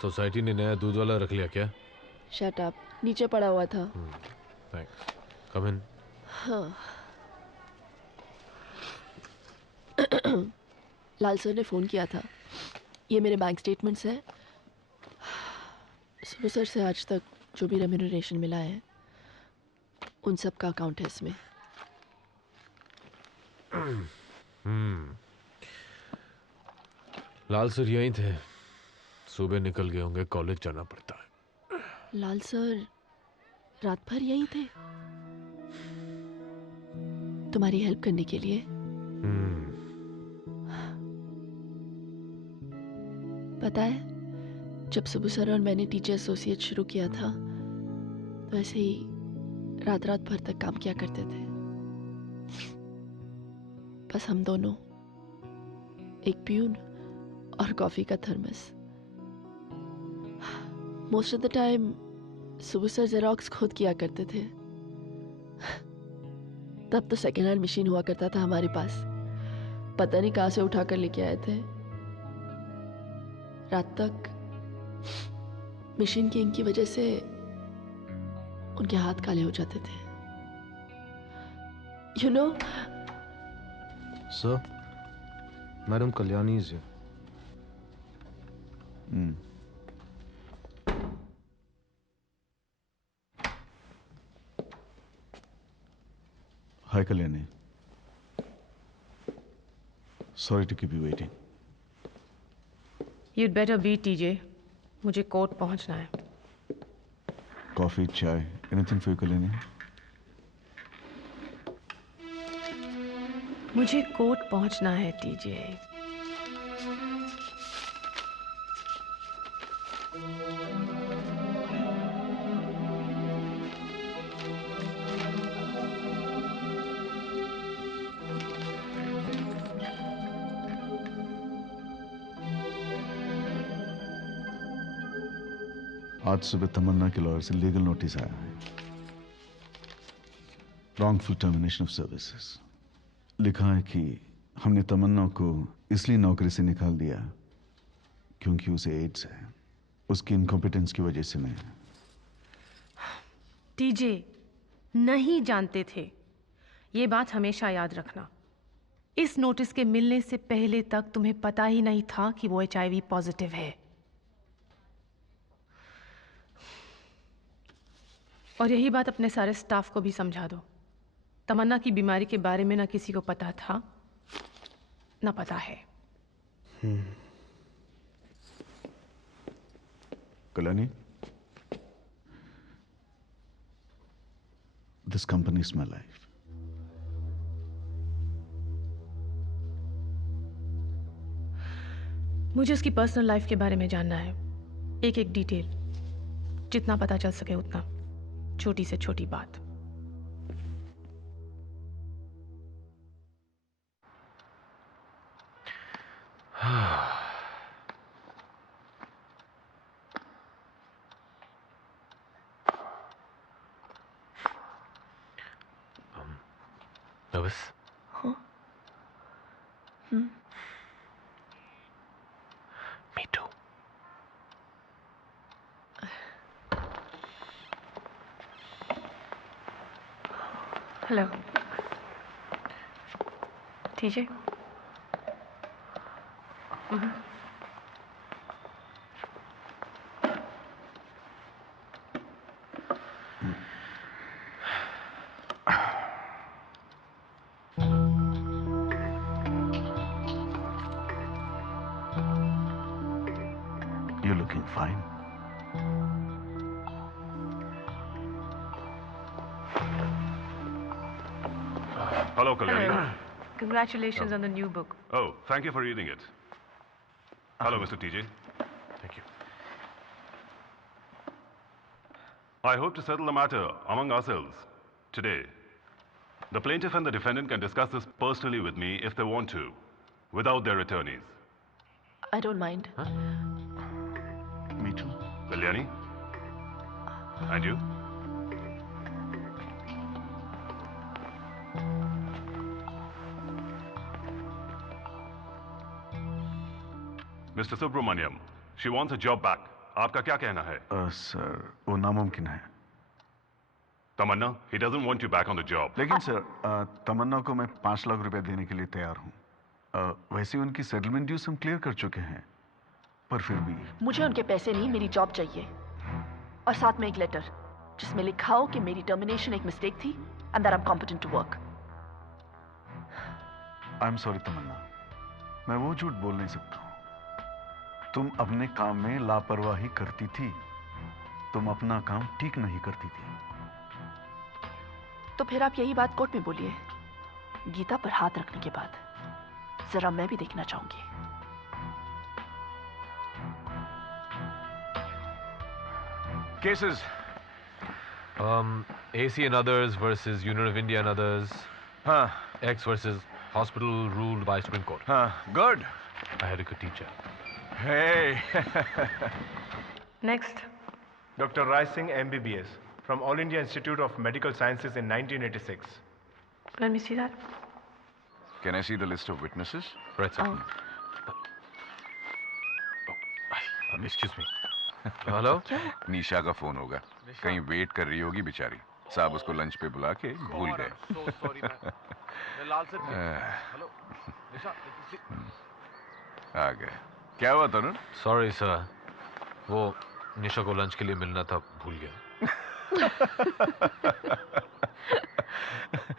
सोसाइटी ने नया दूध वाला रख लिया क्या? शट अप, नीचे पड़ा हुआ था। थैंक्स, कम इन। हाँ। लाल सर ने फ़ोन किया था। ये मेरे बैंक स्टेटमेंट्स हैं। सुबह सर से आज तक जो भी रेम्यूनरेशन मिला है उन सब का अकाउंट है इसमें। लाल सर यहीं थे, सुबह निकल गए होंगे, कॉलेज जाना पड़ता है। लाल सर रात भर यहीं थे तुम्हारी हेल्प करने के लिए। पता है, जब सुबह सर और मैंने टीचर एसोसिएट शुरू किया था तो ऐसे ही रात रात भर तक काम किया करते थे, बस हम दोनों, एक प्यून और कॉफी का thermos. Most of the time सुबह सर जेरोक्स खुद किया करते थे। तब तो सेकेंड हैंड मशीन हुआ करता था हमारे पास, पता नहीं कहाँ से उठा कर लेके आए थे। रात तक मशीन की इंक की वजह से उनके हाथ काले हो जाते थे। You know sir, madam Kalyani is here. Hi, Kalyani. Sorry to keep you waiting. You'd better be, TJ. मुझे कोर्ट पहुंचना है। Coffee, chai, anything for you, Kalyani? मुझे कोर्ट पहुंचना है, TJ। आज सुबह तमन्ना के लॉयर से लीगल नोटिस आया है, रॉन्गफुल टर्मिनेशन ऑफ सर्विसेज। लिखा है कि हमने तमन्ना को इसलिए नौकरी से निकाल दिया क्योंकि उसे एड्स है, उसकी इनकॉम्पिटेंस की वजह से। नहीं टीजे, नहीं जानते थे, ये बात हमेशा याद रखना। इस नोटिस के मिलने से पहले तक तुम्हें पता ही नहीं था कि वो HIV पॉजिटिव है। और यही बात अपने सारे स्टाफ को भी समझा दो। तमन्ना की बीमारी के बारे में ना किसी को पता था ना पता है। Kalyani, this company is my life. मुझे उसकी पर्सनल लाइफ के बारे में जानना है, एक एक डिटेल, जितना पता चल सके उतना, छोटी से छोटी बात। nervous? Me too. Hello. TJ? You're looking fine. Hello, Kalyani. Hello. Congratulations on the new book. Oh, thank you for reading it. Hello, Mr. TJ. Thank you. I hope to settle the matter among ourselves today. The plaintiff and the defendant can discuss this personally with me if they want to, without their attorneys. I don't mind. Me too. Kalyani? And you? Mr. Subramaniam, she wants a job back. आपका क्या कहना है? सर, वो नामुमकिन है। तमन्ना, he doesn't want you back on the job. लेकिन सर, तमन्ना को मैं 5 लाख रुपए देने के लिए तैयार हूँ। वैसे उनकी सेटलमेंट ड्यूज हम क्लियर कर चुके हैं, पर फिर भी मुझे उनके पैसे नहीं, मेरी जॉब चाहिए। और साथ में एक लेटर जिसमें लिखा हो कि मेरी टर्मिनेशन एक मिस्टेक थी and that I am competent to work. I am sorry Tamannaa, मैं वो झूठ बोल नहीं सकता हूँ। तुम अपने काम में लापरवाही करती थी, तुम अपना काम ठीक नहीं करती थी। तो फिर आप यही बात कोर्ट में बोलिए, गीता पर हाथ रखने के बाद। जरा मैं भी देखना चाहूंगी। Cases. AC and others versus Union of India and others. X versus hospital ruled by Supreme Court. Good. I had a good teacher. Hey. Next. Dr. Rai Singh, MBBS, from All India Institute of Medical Sciences in 1986. Let me see that. Can I see the list of witnesses? Right, sir. Excuse me. Hello? Nisha का फोन होगा, कहीं वेट कर रही होगी बेचारी। साहब उसको लंच पे बुला के भूल गए। आ गए। क्या हुआ तरुण? सॉरी सर, वो निशा को लंच के लिए मिलना था, भूल गया।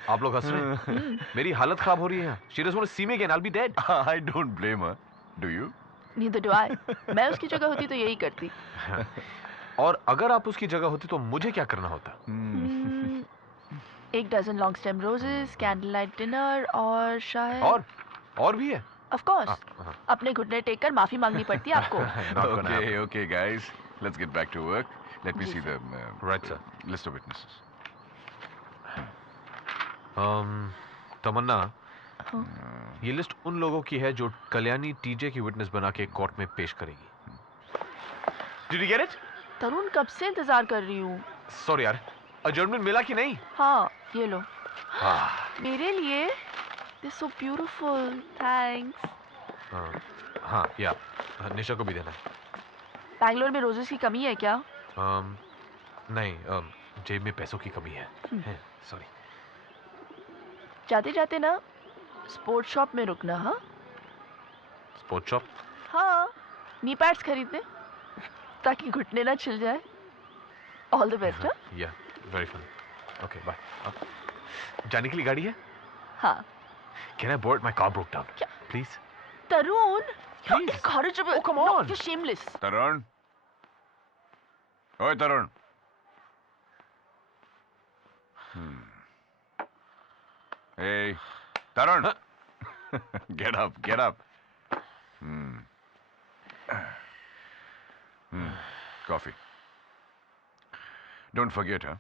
आप लोग हंस रहे हैं? मेरी हालत खराब हो रही है। She doesn't want to see me again. I'll be dead. I don't blame her. Do you? Neither do I. मैं उसकी जगह होती तो यही करती। और अगर आप उसकी जगह होती तो मुझे क्या करना होता? 1 dozen long stem roses, candle light dinner और शायद और भी है? Of course. अपने घुटने टेक कर माफी मांगनी पड़ती है आपको। Okay, guys. Let's get back to work. Let me see the right, sir. List of witnesses. तमन्ना, ये लिस्ट उन लोगों की है जो कल्याणी टीजे की विटनेस बना के कोर्ट में पेश करेगी। Did you get it? तरुण, कब से इंतजार कर रही हूँ। Sorry यार, adjournment मिला कि नहीं? हाँ, ये लो। मेरे लिए This is so beautiful. Thanks. हाँ, या निशा को भी देना है। बैंगलोर में रोजेस की कमी है क्या? नहीं, जेब में पैसों की कमी है। सॉरी। जाते जाते ना स्पोर्ट्स शॉप में रुकना। हाँ, स्पोर्ट्स शॉप? हाँ, नी पैड्स खरीदने ताकि घुटने ना छिल जाए। All the best. या वेरी फन। Okay, bye. जाने के लिए गाड़ी है? हाँ। Can I board? My car broke down. Please. Tarun, you're incorrigible. Oh, come on. No, you're shameless. Tarun. Oi, Tarun. Hey, Tarun. Get up, get up. Coffee. Don't forget, huh?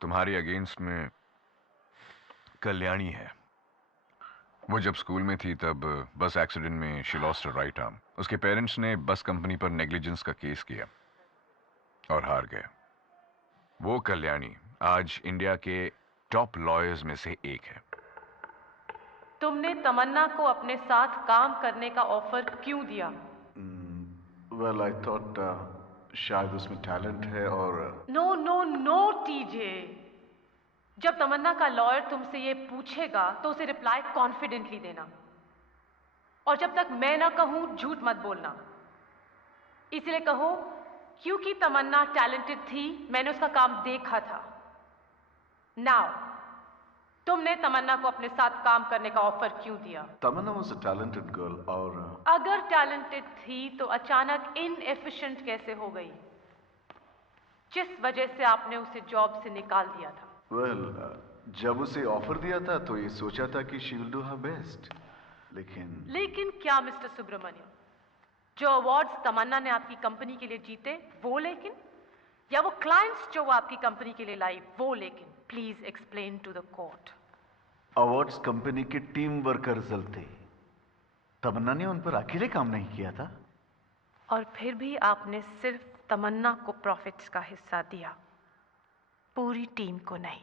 तुम्हारी अगेंस्ट में कल्याणी है। वो जब स्कूल में थी तब बस एक्सीडेंट में she lost her right arm. उसके पेरेंट्स ने बस कंपनी पर नेग्लिजेंस का केस किया और हार गए। वो कल्याणी आज इंडिया के टॉप लॉयर्स में से एक है। तुमने तमन्ना को अपने साथ काम करने का ऑफर क्यों दिया? वेल आई थॉट शायद उसमें टैलेंट है और नो नो नो टीजे, जब तमन्ना का लॉयर तुमसे ये पूछेगा तो उसे रिप्लाई कॉन्फिडेंटली देना, और जब तक मैं ना कहूं झूठ मत बोलना। इसलिए कहो क्योंकि तमन्ना टैलेंटेड थी, मैंने उसका काम देखा था। नाउ तुमने तमन्ना को अपने साथ काम करने का ऑफर क्यों दिया? तमन्ना वाज अ टैलेंटेड गर्ल और अगर टैलेंटेड थी तो अचानक इनएफिशिएंट कैसे हो गई, जिस वजह से आपने उसे जॉब से निकाल दिया था? वेल जब उसे ऑफर दिया था तो ये सोचा था कि she will do her best, लेकिन क्या मिस्टर सुब्रमण्यम, जो अवार्ड्स तमन्ना ने आपकी कंपनी के लिए जीते वो लेकिन, या वो क्लाइंट्स जो वो आपकी कंपनी के लिए लाई वो लेकिन? Please explain to the court. Awards company के टीम वर्क का रिजल्ट थे। तमन्ना ने उन पर अकेले काम नहीं किया था। और फिर भी आपने सिर्फ तमन्ना को प्रॉफिट्स का हिस्सा दिया, पूरी टीम को नहीं।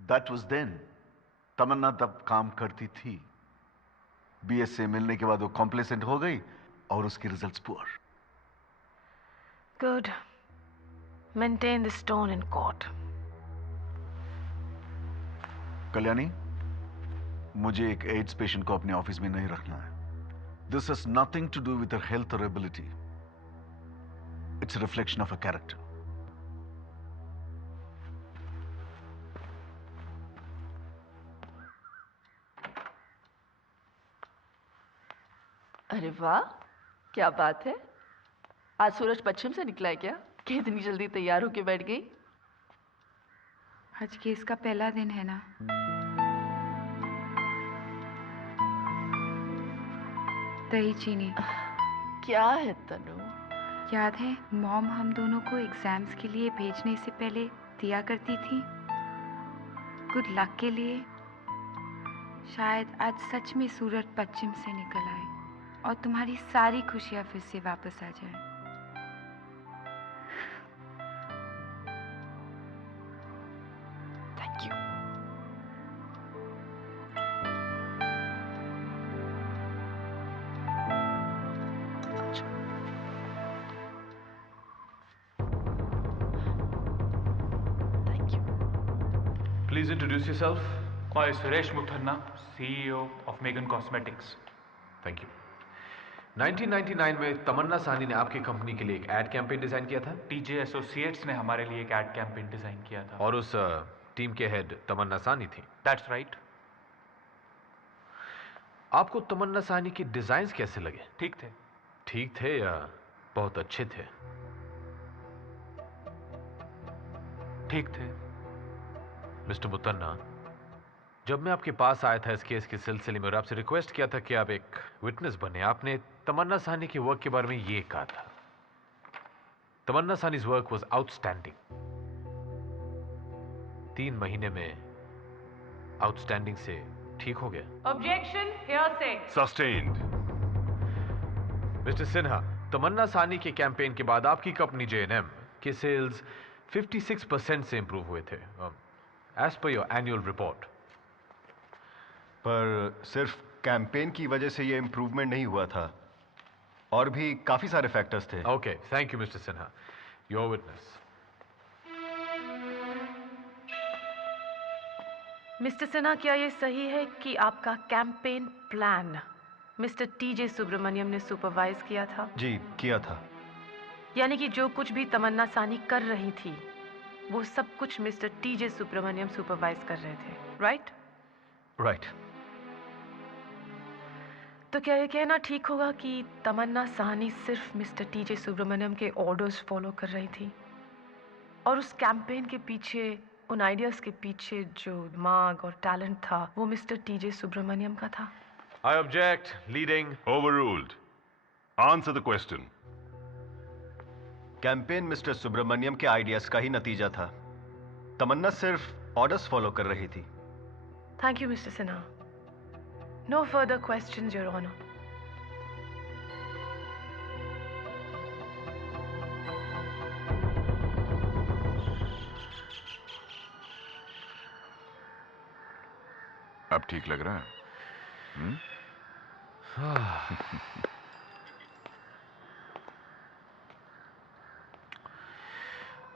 That was then. तमन्ना तब काम करती थी। बीएस से मिलने के बाद वो कॉम्प्लेसेंट हो गई और उसके results poor. Good, maintain the tone in court. Kalyani, मुझे एक एड्स पेशेंट को अपने ऑफिस में नहीं रखना है। This has nothing to do with her health और ability. It's a reflection of a character. अरे वाह, क्या बात है। आज सूरज पश्चिम से निकला है क्या कि इतनी जल्दी तैयार होके बैठ गई? आज केस का पहला दिन है ना। दही चीनी। क्या है तनु? याद है मॉम हम दोनों को एग्जाम्स के लिए भेजने से पहले दिया करती थी, गुड लक के लिए। शायद आज सच में सूरज पश्चिम से निकल आए और तुम्हारी सारी खुशियां फिर से वापस आ जाए। Thank you. Please introduce yourself. I am Suresh Mukherjee, CEO of Megan Cosmetics. Thank you. 1999 में तमन्ना साहनी ने आपकी कंपनी के लिए एक एड कैंपेन डिजाइन किया था। TJ एसोसिएट्स ने हमारे लिए एक एड कैंपेन डिजाइन किया था। और उस टीम के हेड तमन्ना साहनी थी। That's right. आपको तमन्ना साहनी के डिजाइन्स कैसे लगे? ठीक थे। ठीक थे या बहुत अच्छे थे? ठीक थे। मिस्टर मुतन्ना, जब मैं आपके पास आया था इस केस के सिलसिले में और आपसे रिक्वेस्ट किया था कि आप एक विटनेस बने, आपने तमन्ना साहनी के वर्क के बारे में ये कहा था, Tamannaa Sahni's work was outstanding. 3 महीने में आउटस्टैंडिंग से ठीक हो गया। Objection, hearsay. Sustained. Mister Sinha, Tamannaa Sahni के कैंपेन के बाद आपकी कंपनी J&M के सेल्स 56% से इंप्रूव हुए थे, as per your annual report. पर सिर्फ कैंपेन की वजह से ये इंप्रूवमेंट नहीं हुआ था, और भी काफी सारे फैक्टर्स थे। Okay, thank you mister Sinha. Your witness. Mister Sinha, क्या ये सही है कि आपका campaign plan mister TJ Subramaniam ने सुपरवाइज किया था? जी, किया था। यानी कि जो कुछ भी तमन्ना साहनी कर रही थी वो सब कुछ मिस्टर TJ सुब्रमण्यम सुपरवाइज कर रहे थे, राइट? राइट। तो क्या ये कहना ठीक होगा कि तमन्ना साहनी सिर्फ मिस्टर TJ सुब्रमण्यम के ऑर्डर्स फॉलो कर रही थी, और उस कैंपेन के पीछे, उन आइडियाज के पीछे जो दिमाग और टैलेंट था वो मिस्टर TJ सुब्रमण्यम का था? I object. Leading. Overruled. Answer the question. Campaign mister Subramaniam के आइडियाज का ही नतीजा था। तमन्ना सिर्फ ऑर्डर्स फॉलो कर रही थी। Thank you mister Sinha. No further questions your honour. अब ठीक लग रहा है?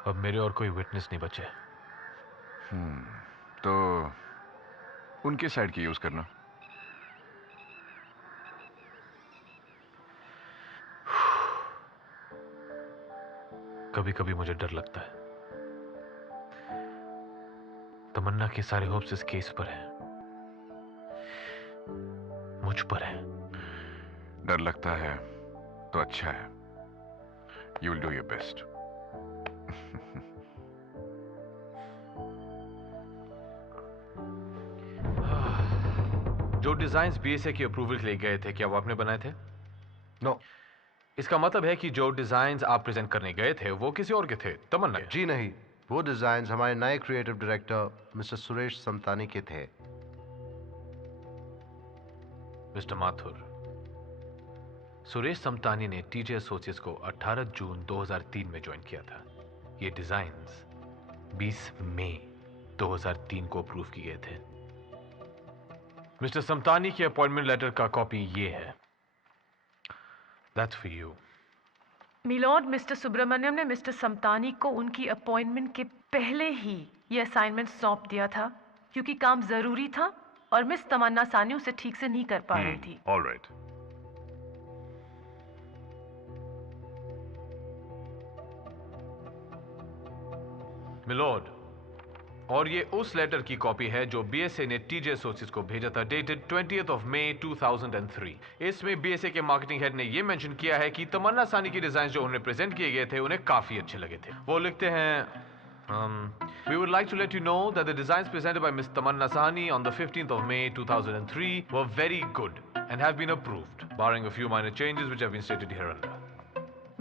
अब मेरे और कोई विटनेस नहीं बचे। तो उनके साइड की यूज करना। कभी कभी मुझे डर लगता है। तमन्ना के सारे होप्स इस केस पर हैं, मुझ पर है। डर लगता है तो अच्छा है। You will do your best. जो डिजाइन्स बीएसए की अप्रूवल के लिए गए थे, क्या वो आपने बनाए थे? नो। इसका मतलब है कि जो डिजाइन्स आप प्रेजेंट करने गए थे वो किसी और के थे, तमन्ना के? जी नहीं, वो डिजाइन्स हमारे नए creative director mister Suresh Samtani के थे। मिस्टर माथुर, सुरेश समतानी ने टीजे एसोसिएट्स को 18 जून 2003 में ज्वाइन किया था। ये डिजाइन्स 20 मई 2003 को अप्रूव किए गए थे। मिस्टर समतानी के अपॉइंटमेंट लेटर का कॉपी ये है। That's for you. My lord, mister Subramaniam ने मिस्टर समतानी को उनकी अपॉइंटमेंट के पहले ही ये असाइनमेंट सौंप दिया था, क्योंकि काम जरूरी था और मिस तमन्ना सानी उसे ठीक से नहीं कर पा रही थी। All right. मिलॉर्ड, और ये उस लेटर की कॉपी है जो बीएसए ने टीजे एसोसिएट्स को भेजा था, डेटेड 20th of May 2003। इसमें बीएसए के मार्केटिंग हेड ने ये मेंशन किया है कि तमन्ना सानी की डिजाइन जो उन्हें प्रेजेंट किए गए थे उन्हें काफी अच्छे लगे थे। वो लिखते हैं, we would like to let you know that the designs presented by Miss Tamanna Sahni on the 15th of May 2003 were very good and have been approved, barring a few minor changes which have been stated hereunder.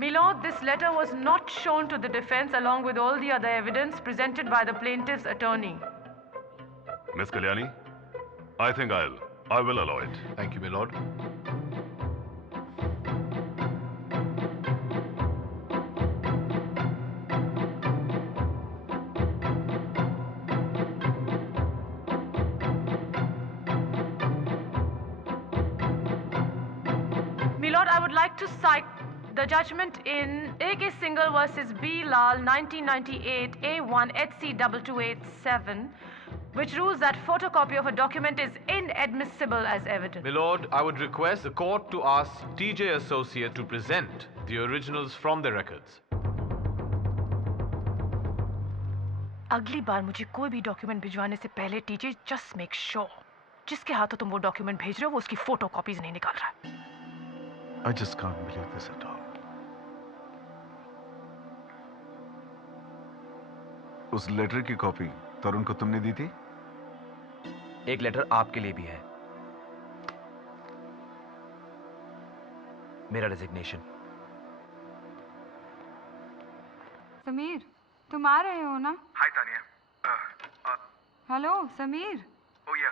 Milord, this letter was not shown to the defense along with all the other evidence presented by the plaintiff's attorney. Miss Kalyani, I think I will allow it. Thank you, my lord. Milord, I would like to cite the judgment in AK Singhal versus B. Lal 1998 A1 HC 2287, which rules that photocopy of a document is inadmissible as evidence. My lord, I would request the court to ask TJ Associate to present the originals from their records. अगली बार मुझे कोई भी डॉक्यूमेंट भिजवाने से पहले टीजे जस्ट मेक श्योर जिसके हाथों तुम वो डॉक्यूमेंट भेज रहे हो वो उसकी फोटो कॉपीज नहीं निकाल रहा है। I just can't believe this at all. उस लेटर की कॉपी तरुण को तुमने दी थी? एक लेटर आपके लिए भी है, मेरा रेजिग्नेशन। समीर, तुम आ रहे हो ना? हाय तानिया। हेलो समीर। ओह या,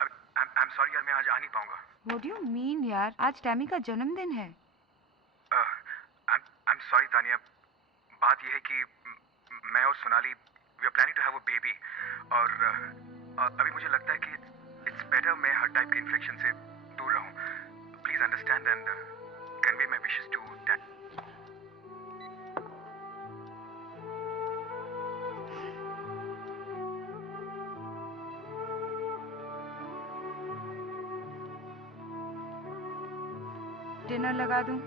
आई एम सॉरी यार, मैं आज आ नहीं पाऊंगा। What do you mean यार? आज टैमी का जन्मदिन है। I am sorry Tania. बात यह है कि मैं और Sonali we are planning to have a baby और अभी मुझे लगता है कि इट्स बेटर मैं हर टाइप के इन्फेक्शन से दूर रहूं। Please understand and convey my wishes to dad. Dinner लगा दूं?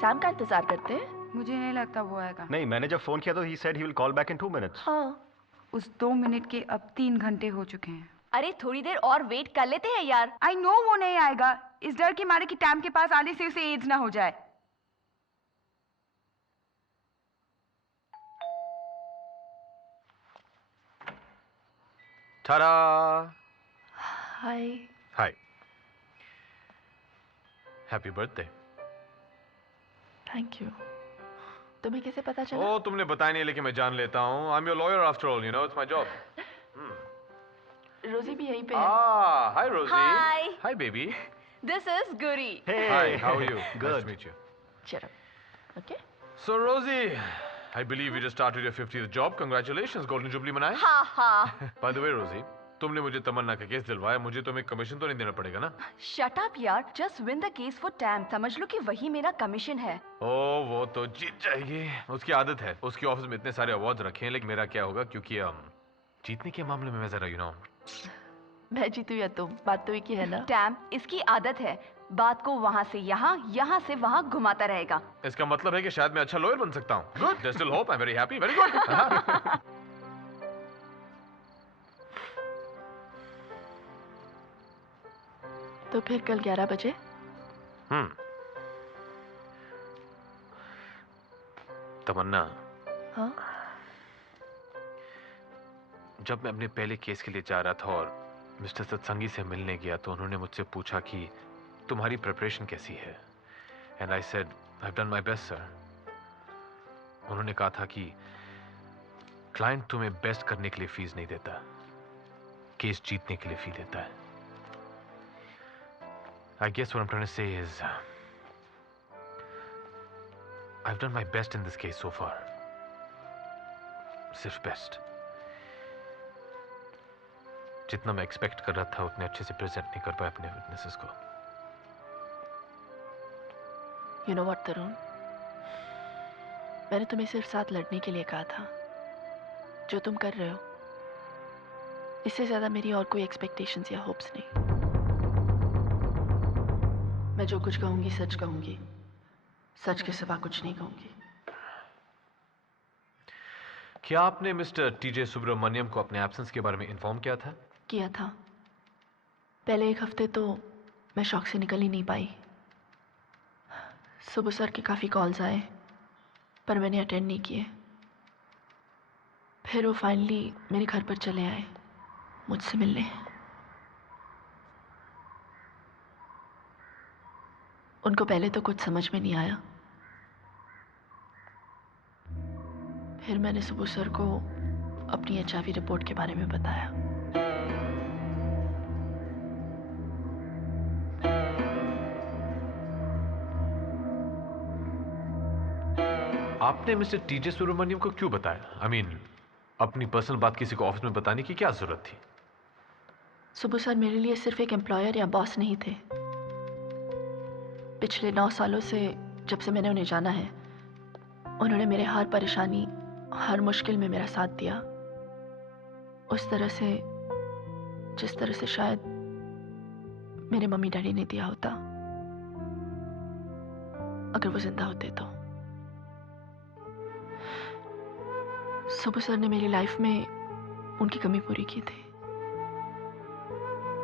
सैम का इंतजार करते हैं। मुझे नहीं लगता वो आएगा। नहीं, मैंने जब फोन किया तो he said he will call back in 2 minutes. हाँ, उस 2 मिनट के अब 3 घंटे हो चुके हैं। अरे थोड़ी देर और वेट कर लेते हैं यार। I know वो नहीं आएगा, इस डर के मारे कि टैम के पास आने से उसे एड्स ना हो जाए। Ta-da! Hi. Hi. Happy birthday. Thank you. तुम्हें कैसे पता चला? ओ, तुमने बताया नहीं लेकिन मैं जान लेता हूँ। I'm your lawyer after all, you know, it's my job. रोजी भी यहीं पे है। Ah, hi Rosie. Hi. Hi baby. This is Guri. Hey. Hi, how are you? Good. Nice to meet you. Cheer up. Okay. So Rosie, I believe you just started your 50th job. Congratulations, Golden Jubilee manaye. Ha ha. By the way, Rosie, तुमने मुझे तमन्ना का केस दिलवाया, मुझे तुम्हें कमीशन तो नहीं देना पड़ेगा ना? शट अप यार, just win the case for time. समझ लो कि वही मेरा कमीशन है। ओ वो तो जीत जाएगी, उसकी आदत है। उसके ऑफिस में इतने सारे अवार्ड रखे हैं, लेकिन मेरा क्या होगा, क्योंकि जीतने के मामले में मैं जरा मैं जीतू या तुम, बात तो एक ही है ना। टैम, इसकी आदत है बात को वहाँ से यहाँ, यहाँ से वहाँ घुमाता रहेगा। इसका मतलब है कि शायद मैं अच्छा लॉयर बन सकता हूँ। Good, there still hope, I am very happy, very good. तो फिर कल 11 बजे? तमन्ना, हाँ? जब मैं अपने पहले केस के लिए जा रहा था और मिस्टर सत्संगी से मिलने गया तो उन्होंने मुझसे पूछा कि तुम्हारी प्रिपरेशन कैसी है। And I said I have done my best sir. उन्होंने कहा था कि क्लाइंट तुम्हें बेस्ट करने के लिए फीस नहीं देता, केस जीतने के लिए फी देता है। I guess what I'm trying to say is I've done my best in this case so far. सिर्फ बेस्ट। जितना मैं एक्सपेक्ट कर रहा था उतने अच्छे से प्रेजेंट नहीं कर पाया अपने विटनेसेस को। You know what, तरुण? मैंने तुम्हें सिर्फ साथ लड़ने के लिए कहा था। जो तुम कर रहे हो, इससे ज्यादा मेरी और कोई एक्सपेक्टेशंस या होप्स नहीं। मैं जो कुछ कहूंगी सच कहूंगी, सच के सिवा कुछ नहीं कहूंगी। क्या आपने मिस्टर टीजे सुब्रमण्यम को अपने एब्सेंस के बारे में इन्फॉर्म किया था? किया था। पहले एक हफ्ते तो मैं शॉक से निकल ही नहीं पाई। सुबह सर के काफ़ी कॉल्स आए पर मैंने अटेंड नहीं किए। फिर वो फाइनली मेरे घर पर चले आए मुझसे मिलने। उनको पहले तो कुछ समझ में नहीं आया। फिर मैंने सुबह सर को अपनी HIV रिपोर्ट के बारे में बताया। आपने मिस्टर टीजे सुब्रमण्यम को क्यों बताया? I mean, अपनी पर्सनल बात किसी को ऑफिस में बताने की क्या जरूरत थी? सुबह सर मेरे लिए सिर्फ एक एम्प्लॉयर या बॉस नहीं थे। पिछले 9 सालों से जब से मैंने उन्हें जाना है, उन्होंने मेरे हर परेशानी, हर मुश्किल में मेरा साथ दिया। उस तरह से जिस तरह से शायद मेरे मम्मी डैडी ने दिया होता अगर वो जिंदा होते तो। सुबह सर ने मेरी लाइफ में उनकी कमी पूरी की थी।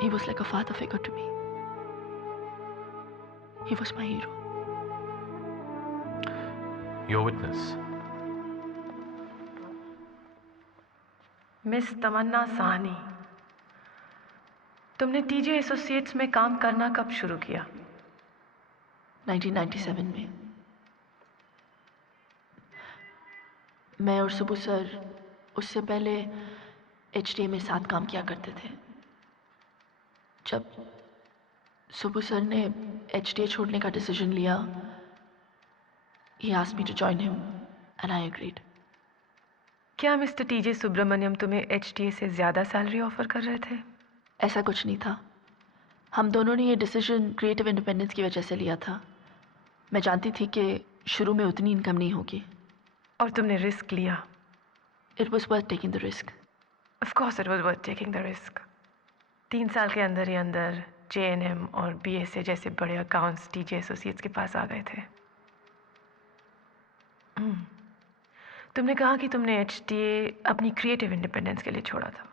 He was like a father figure to me. He was my hero. Your witness. Miss Tamannaa Sahni, तुमने टीजे एसोसिएट्स में काम करना कब शुरू किया? 1997 में। मैं और सुबह सर उससे पहले HTA में साथ काम किया करते थे। जब सुबह सर ने HTA छोड़ने का डिसीजन लिया, he asked me to join him and I agreed. क्या मिस्टर टीजे सुब्रमण्यम तुम्हें HTA से ज़्यादा सैलरी ऑफर कर रहे थे? ऐसा कुछ नहीं था। हम दोनों ने ये डिसीजन क्रिएटिव इंडिपेंडेंस की वजह से लिया था। मैं जानती थी कि शुरू में उतनी इनकम नहीं होगी। और तुमने रिस्क लिया। It was worth taking the risk. Of course it was worth taking the risk. 3 साल के अंदर ही अंदर JNM और BSA जैसे बड़े अकाउंट्स टीजे एसोसिएट्स के पास आ गए थे। तुमने कहा कि तुमने HTA अपनी क्रिएटिव इंडिपेंडेंस के लिए छोड़ा था,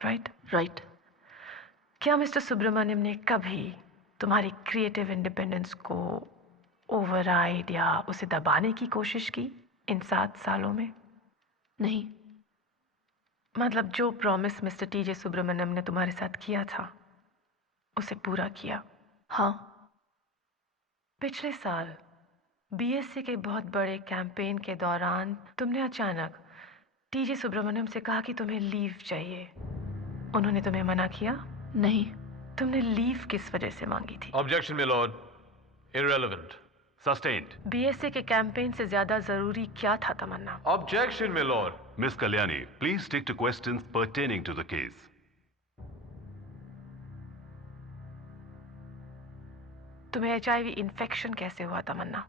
राइट? राइट। क्या मिस्टर सुब्रमण्यम ने कभी तुम्हारी क्रिएटिव इंडिपेंडेंस को ओवरराइड या उसे दबाने की कोशिश की इन 7 सालों में? नहीं। मतलब जो प्रॉमिस मिस्टर टीजे सुब्रमण्यम ने तुम्हारे साथ किया था उसे पूरा किया? हाँ। पिछले साल BSA के बहुत बड़े कैंपेन के दौरान तुमने अचानक टीजे सुब्रमण्यम से कहा कि तुम्हें लीव चाहिए। उन्होंने तुम्हें मना किया? नहीं। तुमने लीव किस वजह से मांगी थी? Objection, my lord. Irrelevant. Sustained. BSA के कैंपेन से ज्यादा जरूरी क्या था तमन्ना? Objection, my lord. Miss Kalyani, please stick to questions pertaining to the case. तुम्हें HIV इन्फेक्शन कैसे हुआ तमन्ना?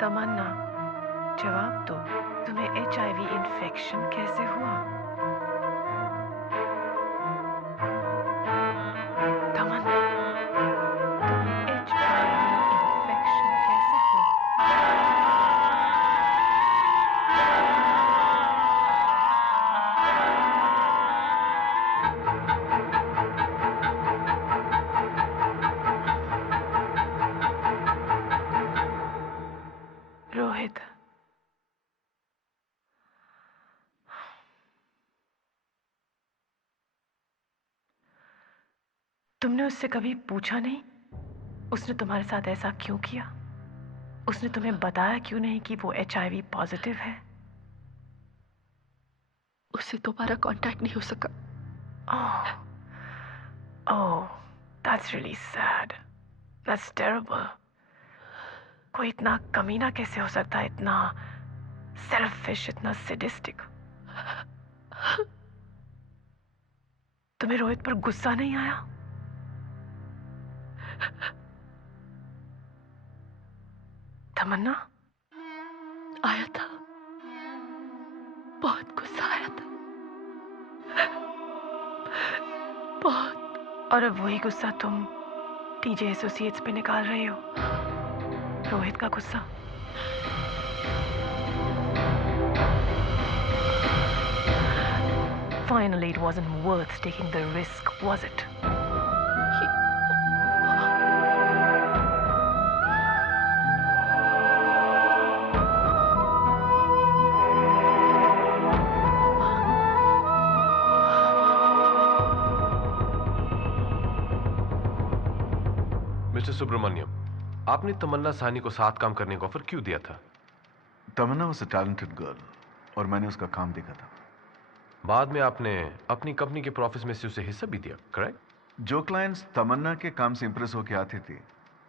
तमन्ना, जवाब दो। तुम्हें HIV इन्फेक्शन कैसे हुआ? तमन्ना, तुम्हें HIV इन्फेक्शन कैसे हुआ? रोहित, तुमने उससे कभी पूछा नहीं उसने तुम्हारे साथ ऐसा क्यों किया? उसने तुम्हें बताया क्यों नहीं कि वो HIV पॉजिटिव है? उससे दोबारा कांटेक्ट नहीं हो सका। Oh, that's really sad. That's terrible. कोई इतना कमीना कैसे हो सकता है, इतना सेल्फिश, इतना सैडिस्टिक? तुम्हें रोहित पर गुस्सा नहीं आया? तमन्ना, आया था, बहुत गुस्सा आया था, बहुत। और अब वही गुस्सा तुम टीजे एसोसिएट्स पे निकाल रहे हो, रोहित का गुस्सा। Finally, it wasn't worth taking the risk, was it? Mister Subramaniam, आपने तमन्ना साहनी को साथ काम करने का ऑफर क्यों दिया था? तमन्ना वाज अ टैलेंटेड गर्ल और मैंने उसका काम देखा था। बाद में आपने अपनी कंपनी के प्रॉफिट्स में से उसे हिस्सा भी दिया, करेक्ट? जो क्लाइंट्स तमन्ना के काम से इंप्रेस होकर आते थे,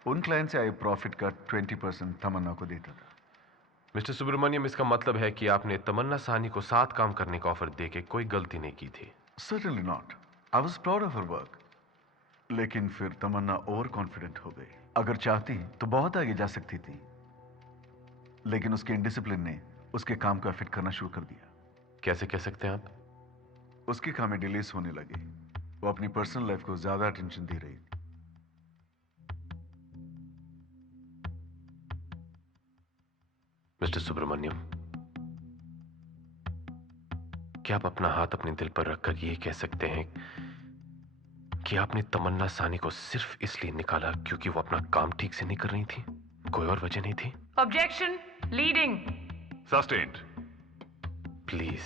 उन क्लाइंट से आए प्रॉफिट का 20% तमन्ना को देता था। मिस्टर सुब्रमण्यम, इसका मतलब है कि आपने तमन्ना साहनी को साथ काम करने का ऑफर देके कोई गलती नहीं की थी। Certainly not. I was proud of her work. लेकिन फिर तमन्ना ओवर कॉन्फिडेंट हो गई। अगर चाहती तो बहुत आगे जा सकती थी, लेकिन उसके इंडिसिप्लिन ने उसके काम को अफेक्ट करना शुरू कर दिया। कैसे कह सकते हैं आप? उसकी कामें डिलीज होने लगी। वो अपनी पर्सनल लाइफ को ज्यादा अटेंशन दे रही थी। मिस्टर सुब्रमण्यम, क्या आप अपना हाथ अपने दिल पर रखकर यह कह सकते हैं कि आपने तमन्ना साहनी को सिर्फ इसलिए निकाला क्योंकि वो अपना काम ठीक से नहीं कर रही थी? कोई और वजह नहीं थी? Objection, leading. Sustained. प्लीज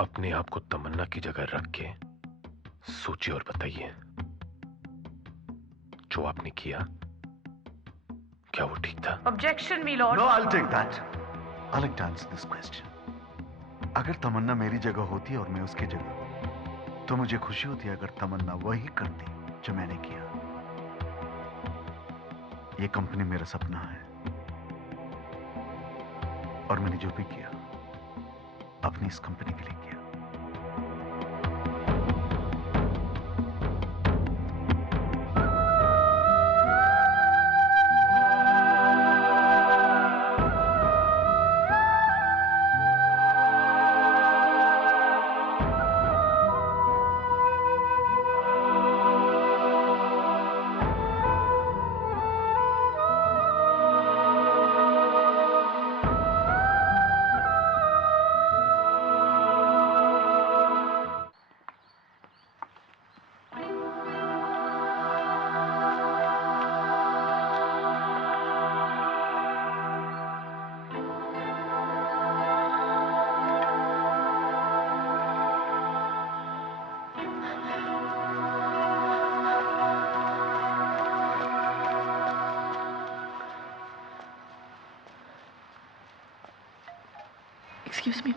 अपने आप को तमन्ना की जगह रख के सोचिए और बताइए, जो आपने किया क्या वो ठीक था? Objection, my lord. No, I'll take that. I'll like to answer this question. अगर तमन्ना मेरी जगह होती और मैं उसकी जगह, तो मुझे खुशी होती अगर तमन्ना वही करती जो मैंने किया। ये कंपनी मेरा सपना है और मैंने जो भी किया अपनी इस कंपनी के लिए किया। Excuse me,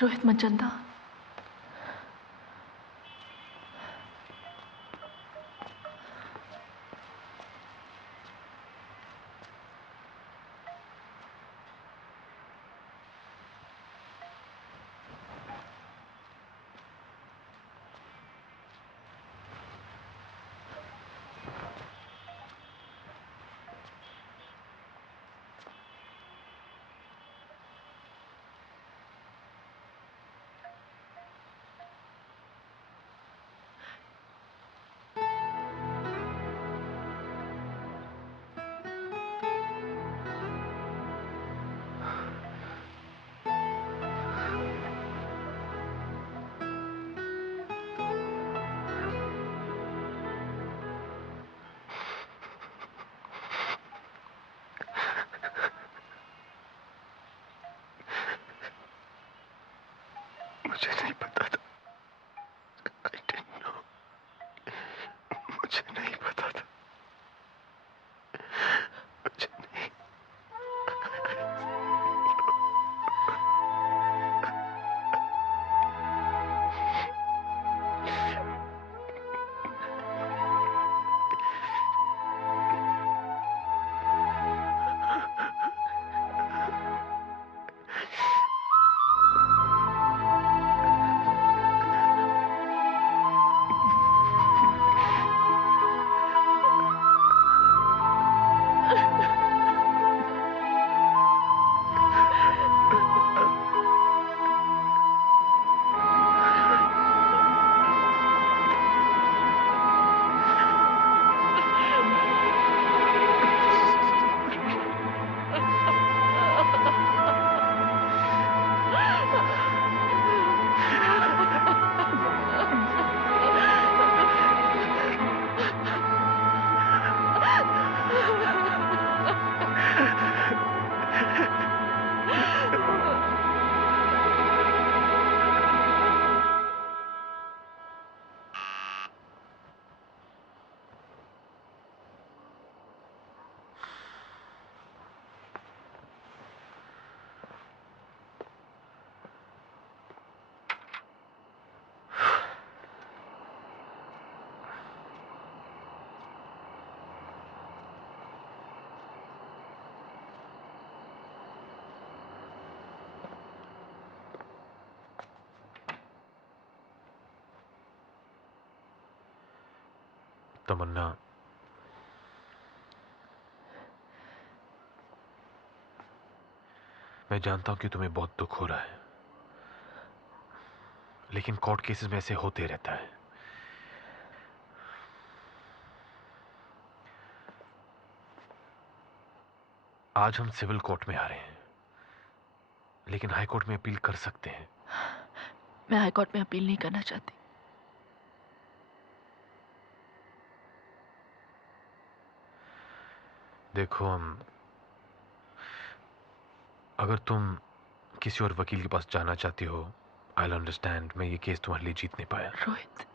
Rohit Manchanda. तमन्ना, मैं जानता हूं कि तुम्हें बहुत दुख हो रहा है, लेकिन कोर्ट केसेस में ऐसे होते रहता है। आज हम सिविल कोर्ट में आ रहे हैं, लेकिन हाई कोर्ट में अपील कर सकते हैं। मैं हाई कोर्ट में अपील नहीं करना चाहती। देखो, अगर तुम किसी और वकील के पास जाना चाहती हो, आई विल अंडरस्टैंड। मैं ये केस तुम्हारे लिए जीत नहीं पाया। रोहित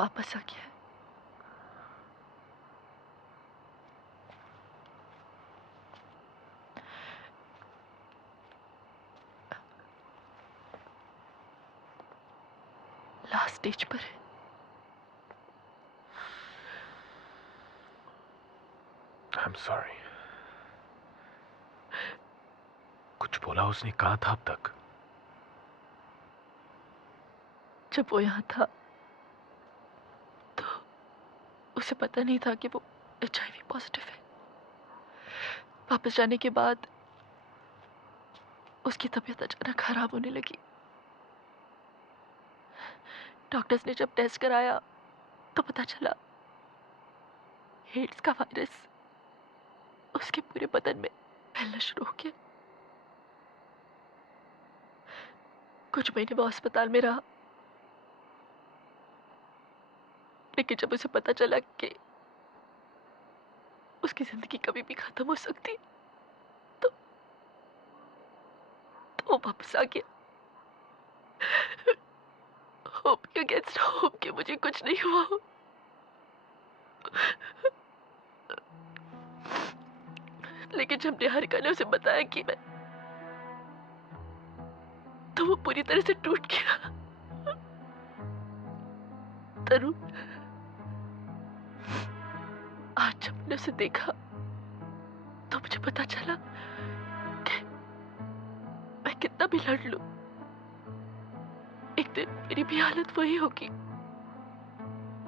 वापस आ गया। लास्ट स्टेज पर है। I'm sorry। कुछ बोला उसने? कहा था अब तक? जब वो यहाँ था तो उसे पता नहीं था कि वो HIV पॉजिटिव है। वापस जाने के बाद उसकी तबीयत अचानक खराब होने लगी। डॉक्टर्स ने जब टेस्ट कराया तो पता चला एड्स का वायरस उसके पूरे बदन में फैलना शुरू हो गया। कुछ महीने वो अस्पताल में रहा, लेकिन जब उसे पता चला कि उसकी जिंदगी कभी भी खत्म हो सकती तो वो वापस आ गया। होप के अगेंस्ट होप के मुझे कुछ नहीं हुआ। लेकिन जब निहारिका ने उसे बताया कि मैं, तो वो पूरी तरह से टूट गया। तरुण, आज जब मैंने उसे देखा तो मुझे पता चला कि मैं कितना भी लड़ लूं, एक दिन मेरी भी हालत वही होगी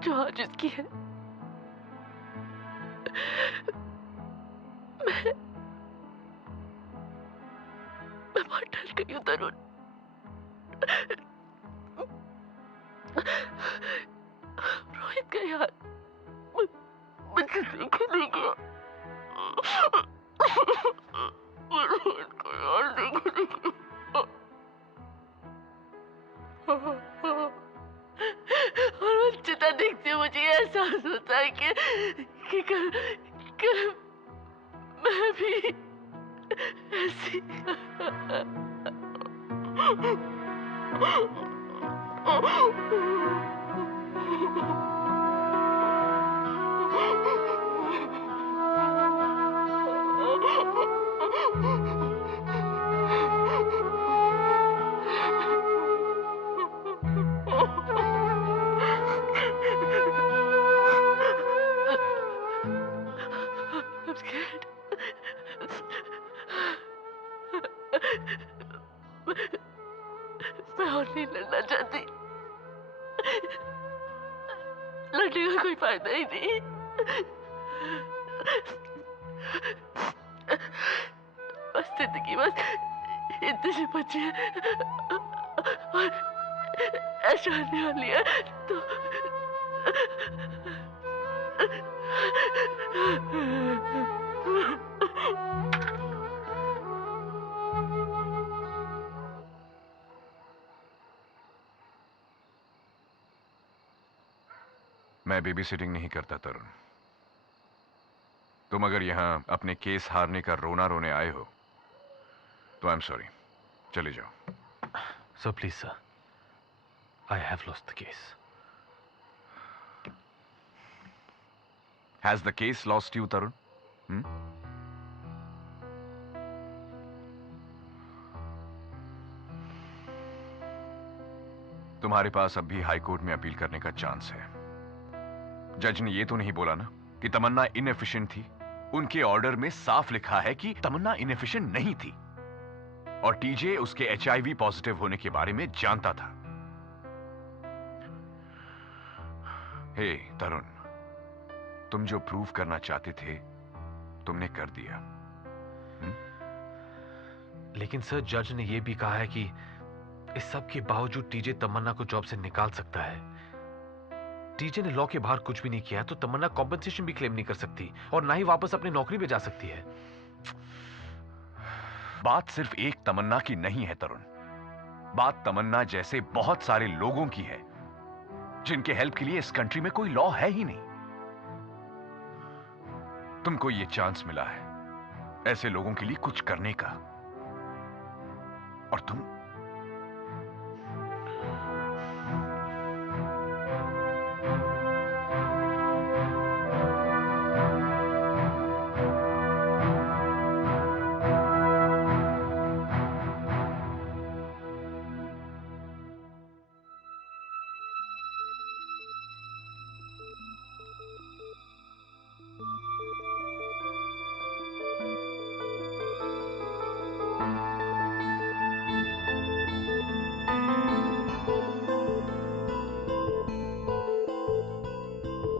जो आज उसकी है। मैं बहुत डर गई हूं तरुण। रोहित का यार मुझे देखे नहीं गया। रोहित का यार देखे नहीं गया। और वो चिता देखते मुझे एहसास होता है कि कल मैं भी ऐसी I'm scared. मैं और नहीं लड़ना चाहती। लड़ने का कोई फायदा ही नहीं। बस जिंदगी बस इतने से बची है और ऐसा आने वाली है तो मैं बेबी सिटिंग नहीं करता तरुण। तुम अगर यहां अपने केस हारने का रोना रोने आए हो तो आई एम सॉरी, चले जाओ। Sir please sir, I have lost the case. Has the case lost you Tarun? तुम्हारे पास अब भी हाई कोर्ट में अपील करने का चांस है। जज ने यह तो नहीं बोला ना कि तमन्ना इनएफिशिएंट थी। उनके ऑर्डर में साफ लिखा है कि तमन्ना इनएफिशिएंट नहीं थी और टीजे उसके HIV पॉजिटिव होने के बारे में जानता था। हे तरुण, तुम जो प्रूव करना चाहते थे तुमने कर दिया। लेकिन सर, जज ने यह भी कहा है कि इस सब के बावजूद टीजे तमन्ना को जॉब से निकाल सकता है। टीजे ने लॉ के बाहर कुछ भी नहीं किया तो तमन्ना कॉम्पेंसेशन भी क्लेम नहीं कर सकती और ना ही वापस अपनी नौकरी पे जा सकती है। बात सिर्फ एक तमन्ना की नहीं है तरुण, बात तमन्ना जैसे बहुत सारे लोगों की है जिनके हेल्प के लिए इस कंट्री में कोई लॉ है ही नहीं। तुमको ये चांस मिला है ऐसे लोगों के लिए कुछ करने का, और तुम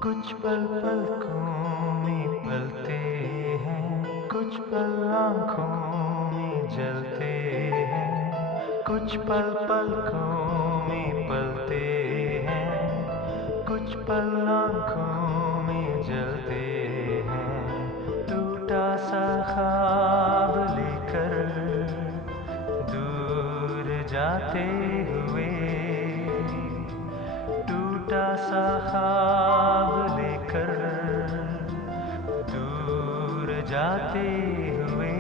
कुछ पल पलकों में पलते हैं, कुछ पल आँखों में जलते हैं, कुछ पल पलकों में पलते हैं, कुछ पल आँखों में जलते हैं। टूटा सा ख्वाब लेकर दूर जाते हुए, टूटा सा ख्वाब लेकर दूर जाते हुए,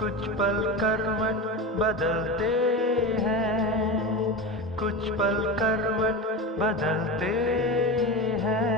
कुछ पल करवट बदलते हैं, कुछ पल करवट बदलते हैं।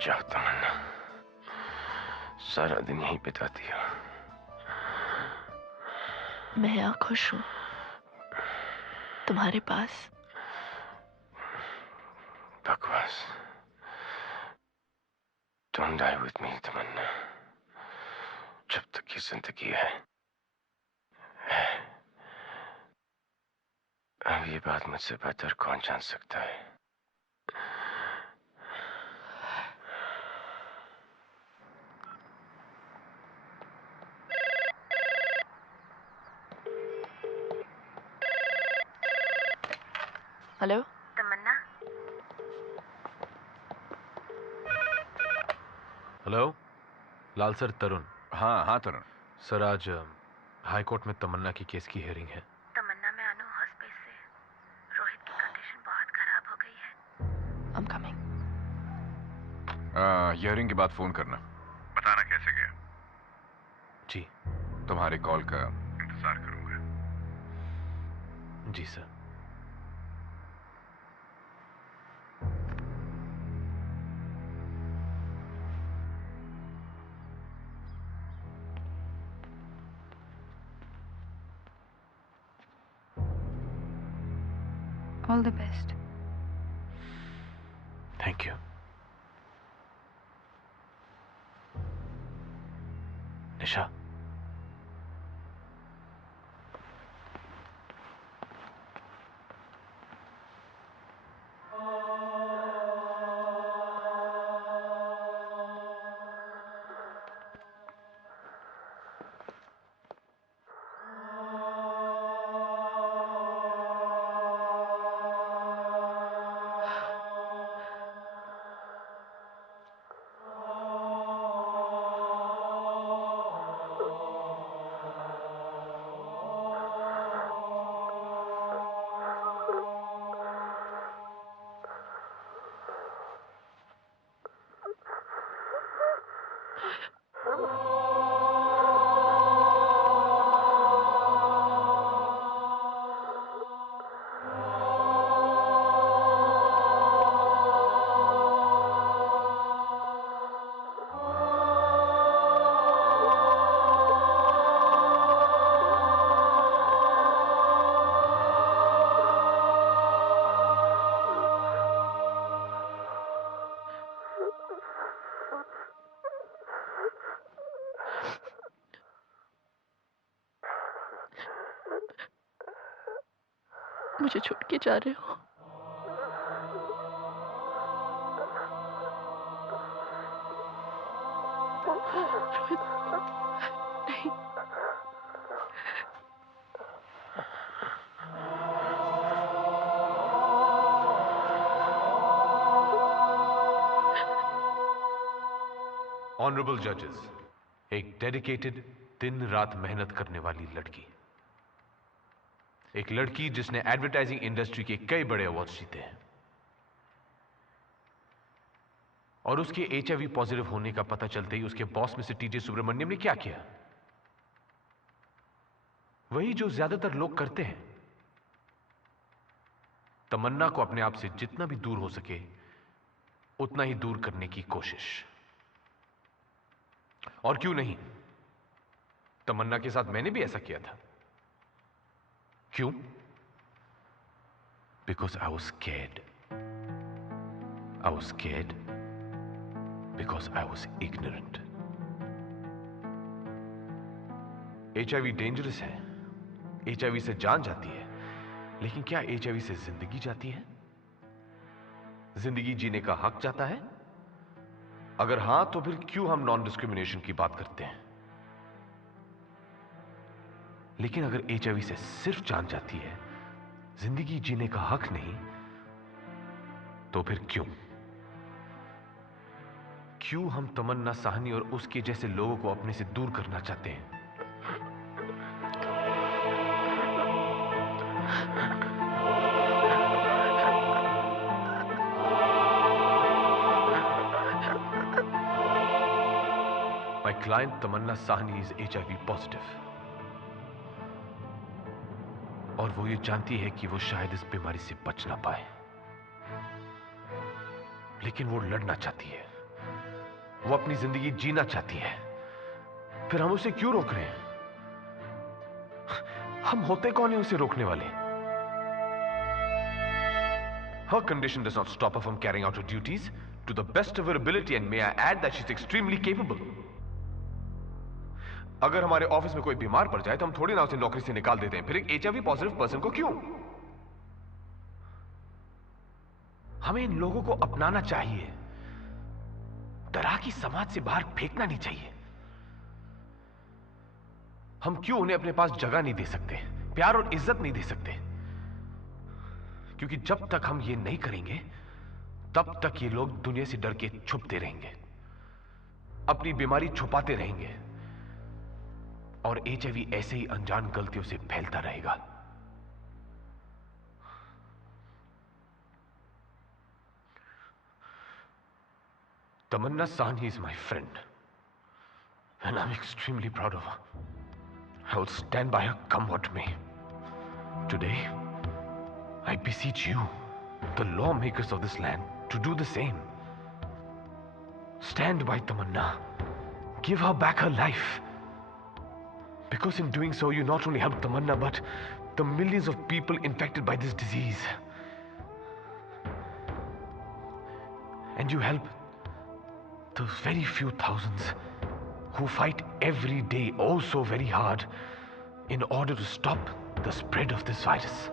जाओ तमन्ना, सारा दिन यहीं बिता दिया। मैं यहाँ खुश हूँ तुम्हारे पास। बकवास। Don't die with me तमन्ना, जब तक ये जिंदगी है। अब ये बात मुझसे बेहतर कौन जान सकता है। हेलो तमन्ना। हेलो लाल सर, तरुण। हाँ हाँ तरुण। सर, आज हाई कोर्ट में तमन्ना की केस की हियरिंग है। तमन्ना, मैं अनु हॉस्पिटल से। रोहित की कंडीशन बहुत खराब हो गई है। I'm coming. हियरिंग के बाद फोन करना, बताना कैसे गया। जी। तुम्हारे कॉल का इंतजार करूंगा। जी sir. All the best. Thank you. Nisha. मुझे छोड़ के जा रहे हो? रोहित, नहीं। ऑनरेबल जजेस, एक डेडिकेटेड दिन रात मेहनत करने वाली लड़की, एक लड़की जिसने एडवर्टाइजिंग इंडस्ट्री के कई बड़े अवार्ड्स जीते हैं और उसके HIV पॉजिटिव होने का पता चलते ही उसके बॉस मिस्टर टीजे सुब्रमण्यम ने क्या किया? वही जो ज्यादातर लोग करते हैं, तमन्ना को अपने आप से जितना भी दूर हो सके उतना ही दूर करने की कोशिश। और क्यों नहीं, तमन्ना के साथ मैंने भी ऐसा किया था। क्यों? Because I was scared. I was scared because I was ignorant. HIV dangerous है, HIV से जान जाती है, लेकिन क्या HIV से जिंदगी जाती है? जिंदगी जीने का हक जाता है? अगर हां, तो फिर क्यों हम नॉन डिस्क्रिमिनेशन की बात करते हैं? लेकिन अगर HIV से सिर्फ जान जाती है, जिंदगी जीने का हक नहीं, तो फिर क्यों? क्यों हम तमन्ना साहनी और उसके जैसे लोगों को अपने से दूर करना चाहते हैं? My client Tamanna Sahni is HIV positive. और वो ये जानती है कि वो शायद इस बीमारी से बच ना पाए, लेकिन वो लड़ना चाहती है, वो अपनी जिंदगी जीना चाहती है। फिर हम उसे क्यों रोक रहे हैं? हम होते कौन है उसे रोकने वाले? Her condition does not stop her from carrying out her duties to the best of her ability, and may I add that she's extremely capable. अगर हमारे ऑफिस में कोई बीमार पड़ जाए तो हम थोड़ी ना उसे नौकरी से निकाल देते हैं, फिर एक HIV पॉजिटिव पर्सन को क्यों? हमें इन लोगों को अपनाना चाहिए, तरह की समाज से बाहर फेंकना नहीं चाहिए। हम क्यों उन्हें अपने पास जगह नहीं दे सकते, प्यार और इज्जत नहीं दे सकते? क्योंकि जब तक हम ये नहीं करेंगे, तब तक ये लोग दुनिया से डर के छुपते रहेंगे, अपनी बीमारी छुपाते रहेंगे, और HIV ऐसे ही अनजान गलतियों से फैलता रहेगा। Tamanna Sahni is my friend, and I'm extremely proud of her. I will stand by her come what may. Today, I beseech you, the lawmakers of this land, to do the same. Stand by Tamanna. Give her back her life. Because in doing so, you not only help Tamanna, but the millions of people infected by this disease. And you help those very few thousands who fight every day oh so very hard in order to stop the spread of this virus.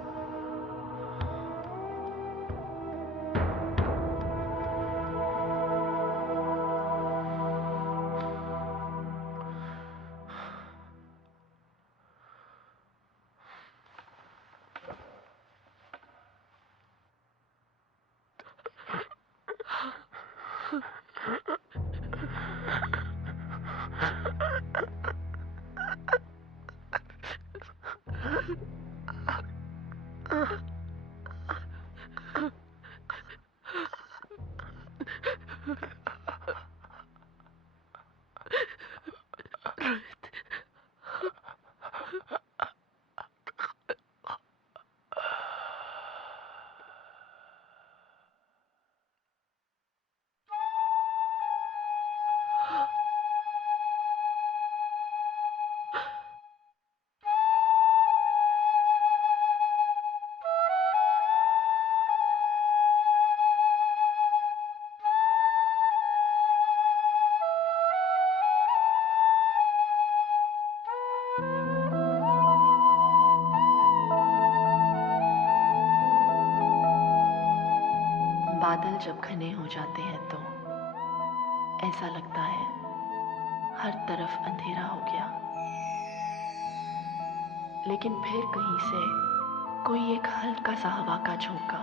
बादल जब घने हो जाते हैं तो ऐसा लगता है हर तरफ अंधेरा हो गया, लेकिन फिर कहीं से कोई एक हल्का सा हवा का झोंका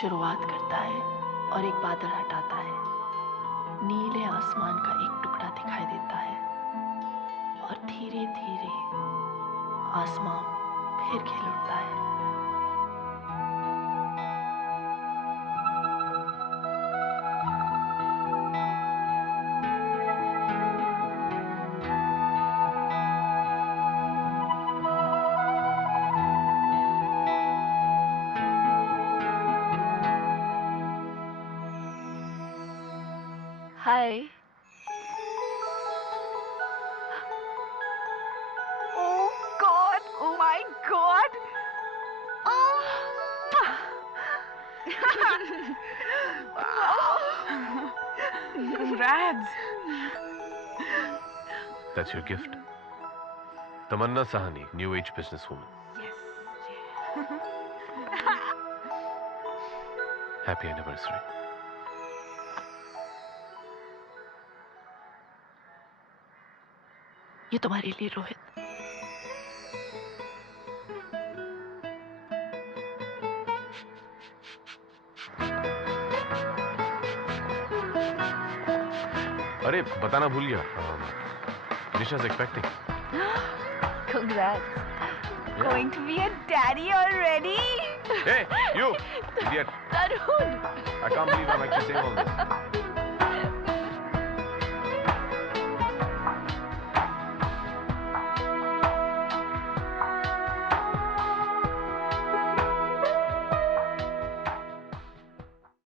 शुरुआत करता है और एक बादल हटाता है। नीले आसमान का एक टुकड़ा दिखाई देता है और धीरे धीरे आसमान फिर खिल उठता है। Hi. Oh God! Oh my God! Congrats. That's your gift. Tamanna Sahani, new age businesswoman. Happy anniversary. ये तुम्हारे लिए रोहित। अरे बताना भूल गया, Nisha's expecting. Congrats. Going to be a daddy already? Hey, you! Idiot. Tarun! I can't believe I'm actually saying all this.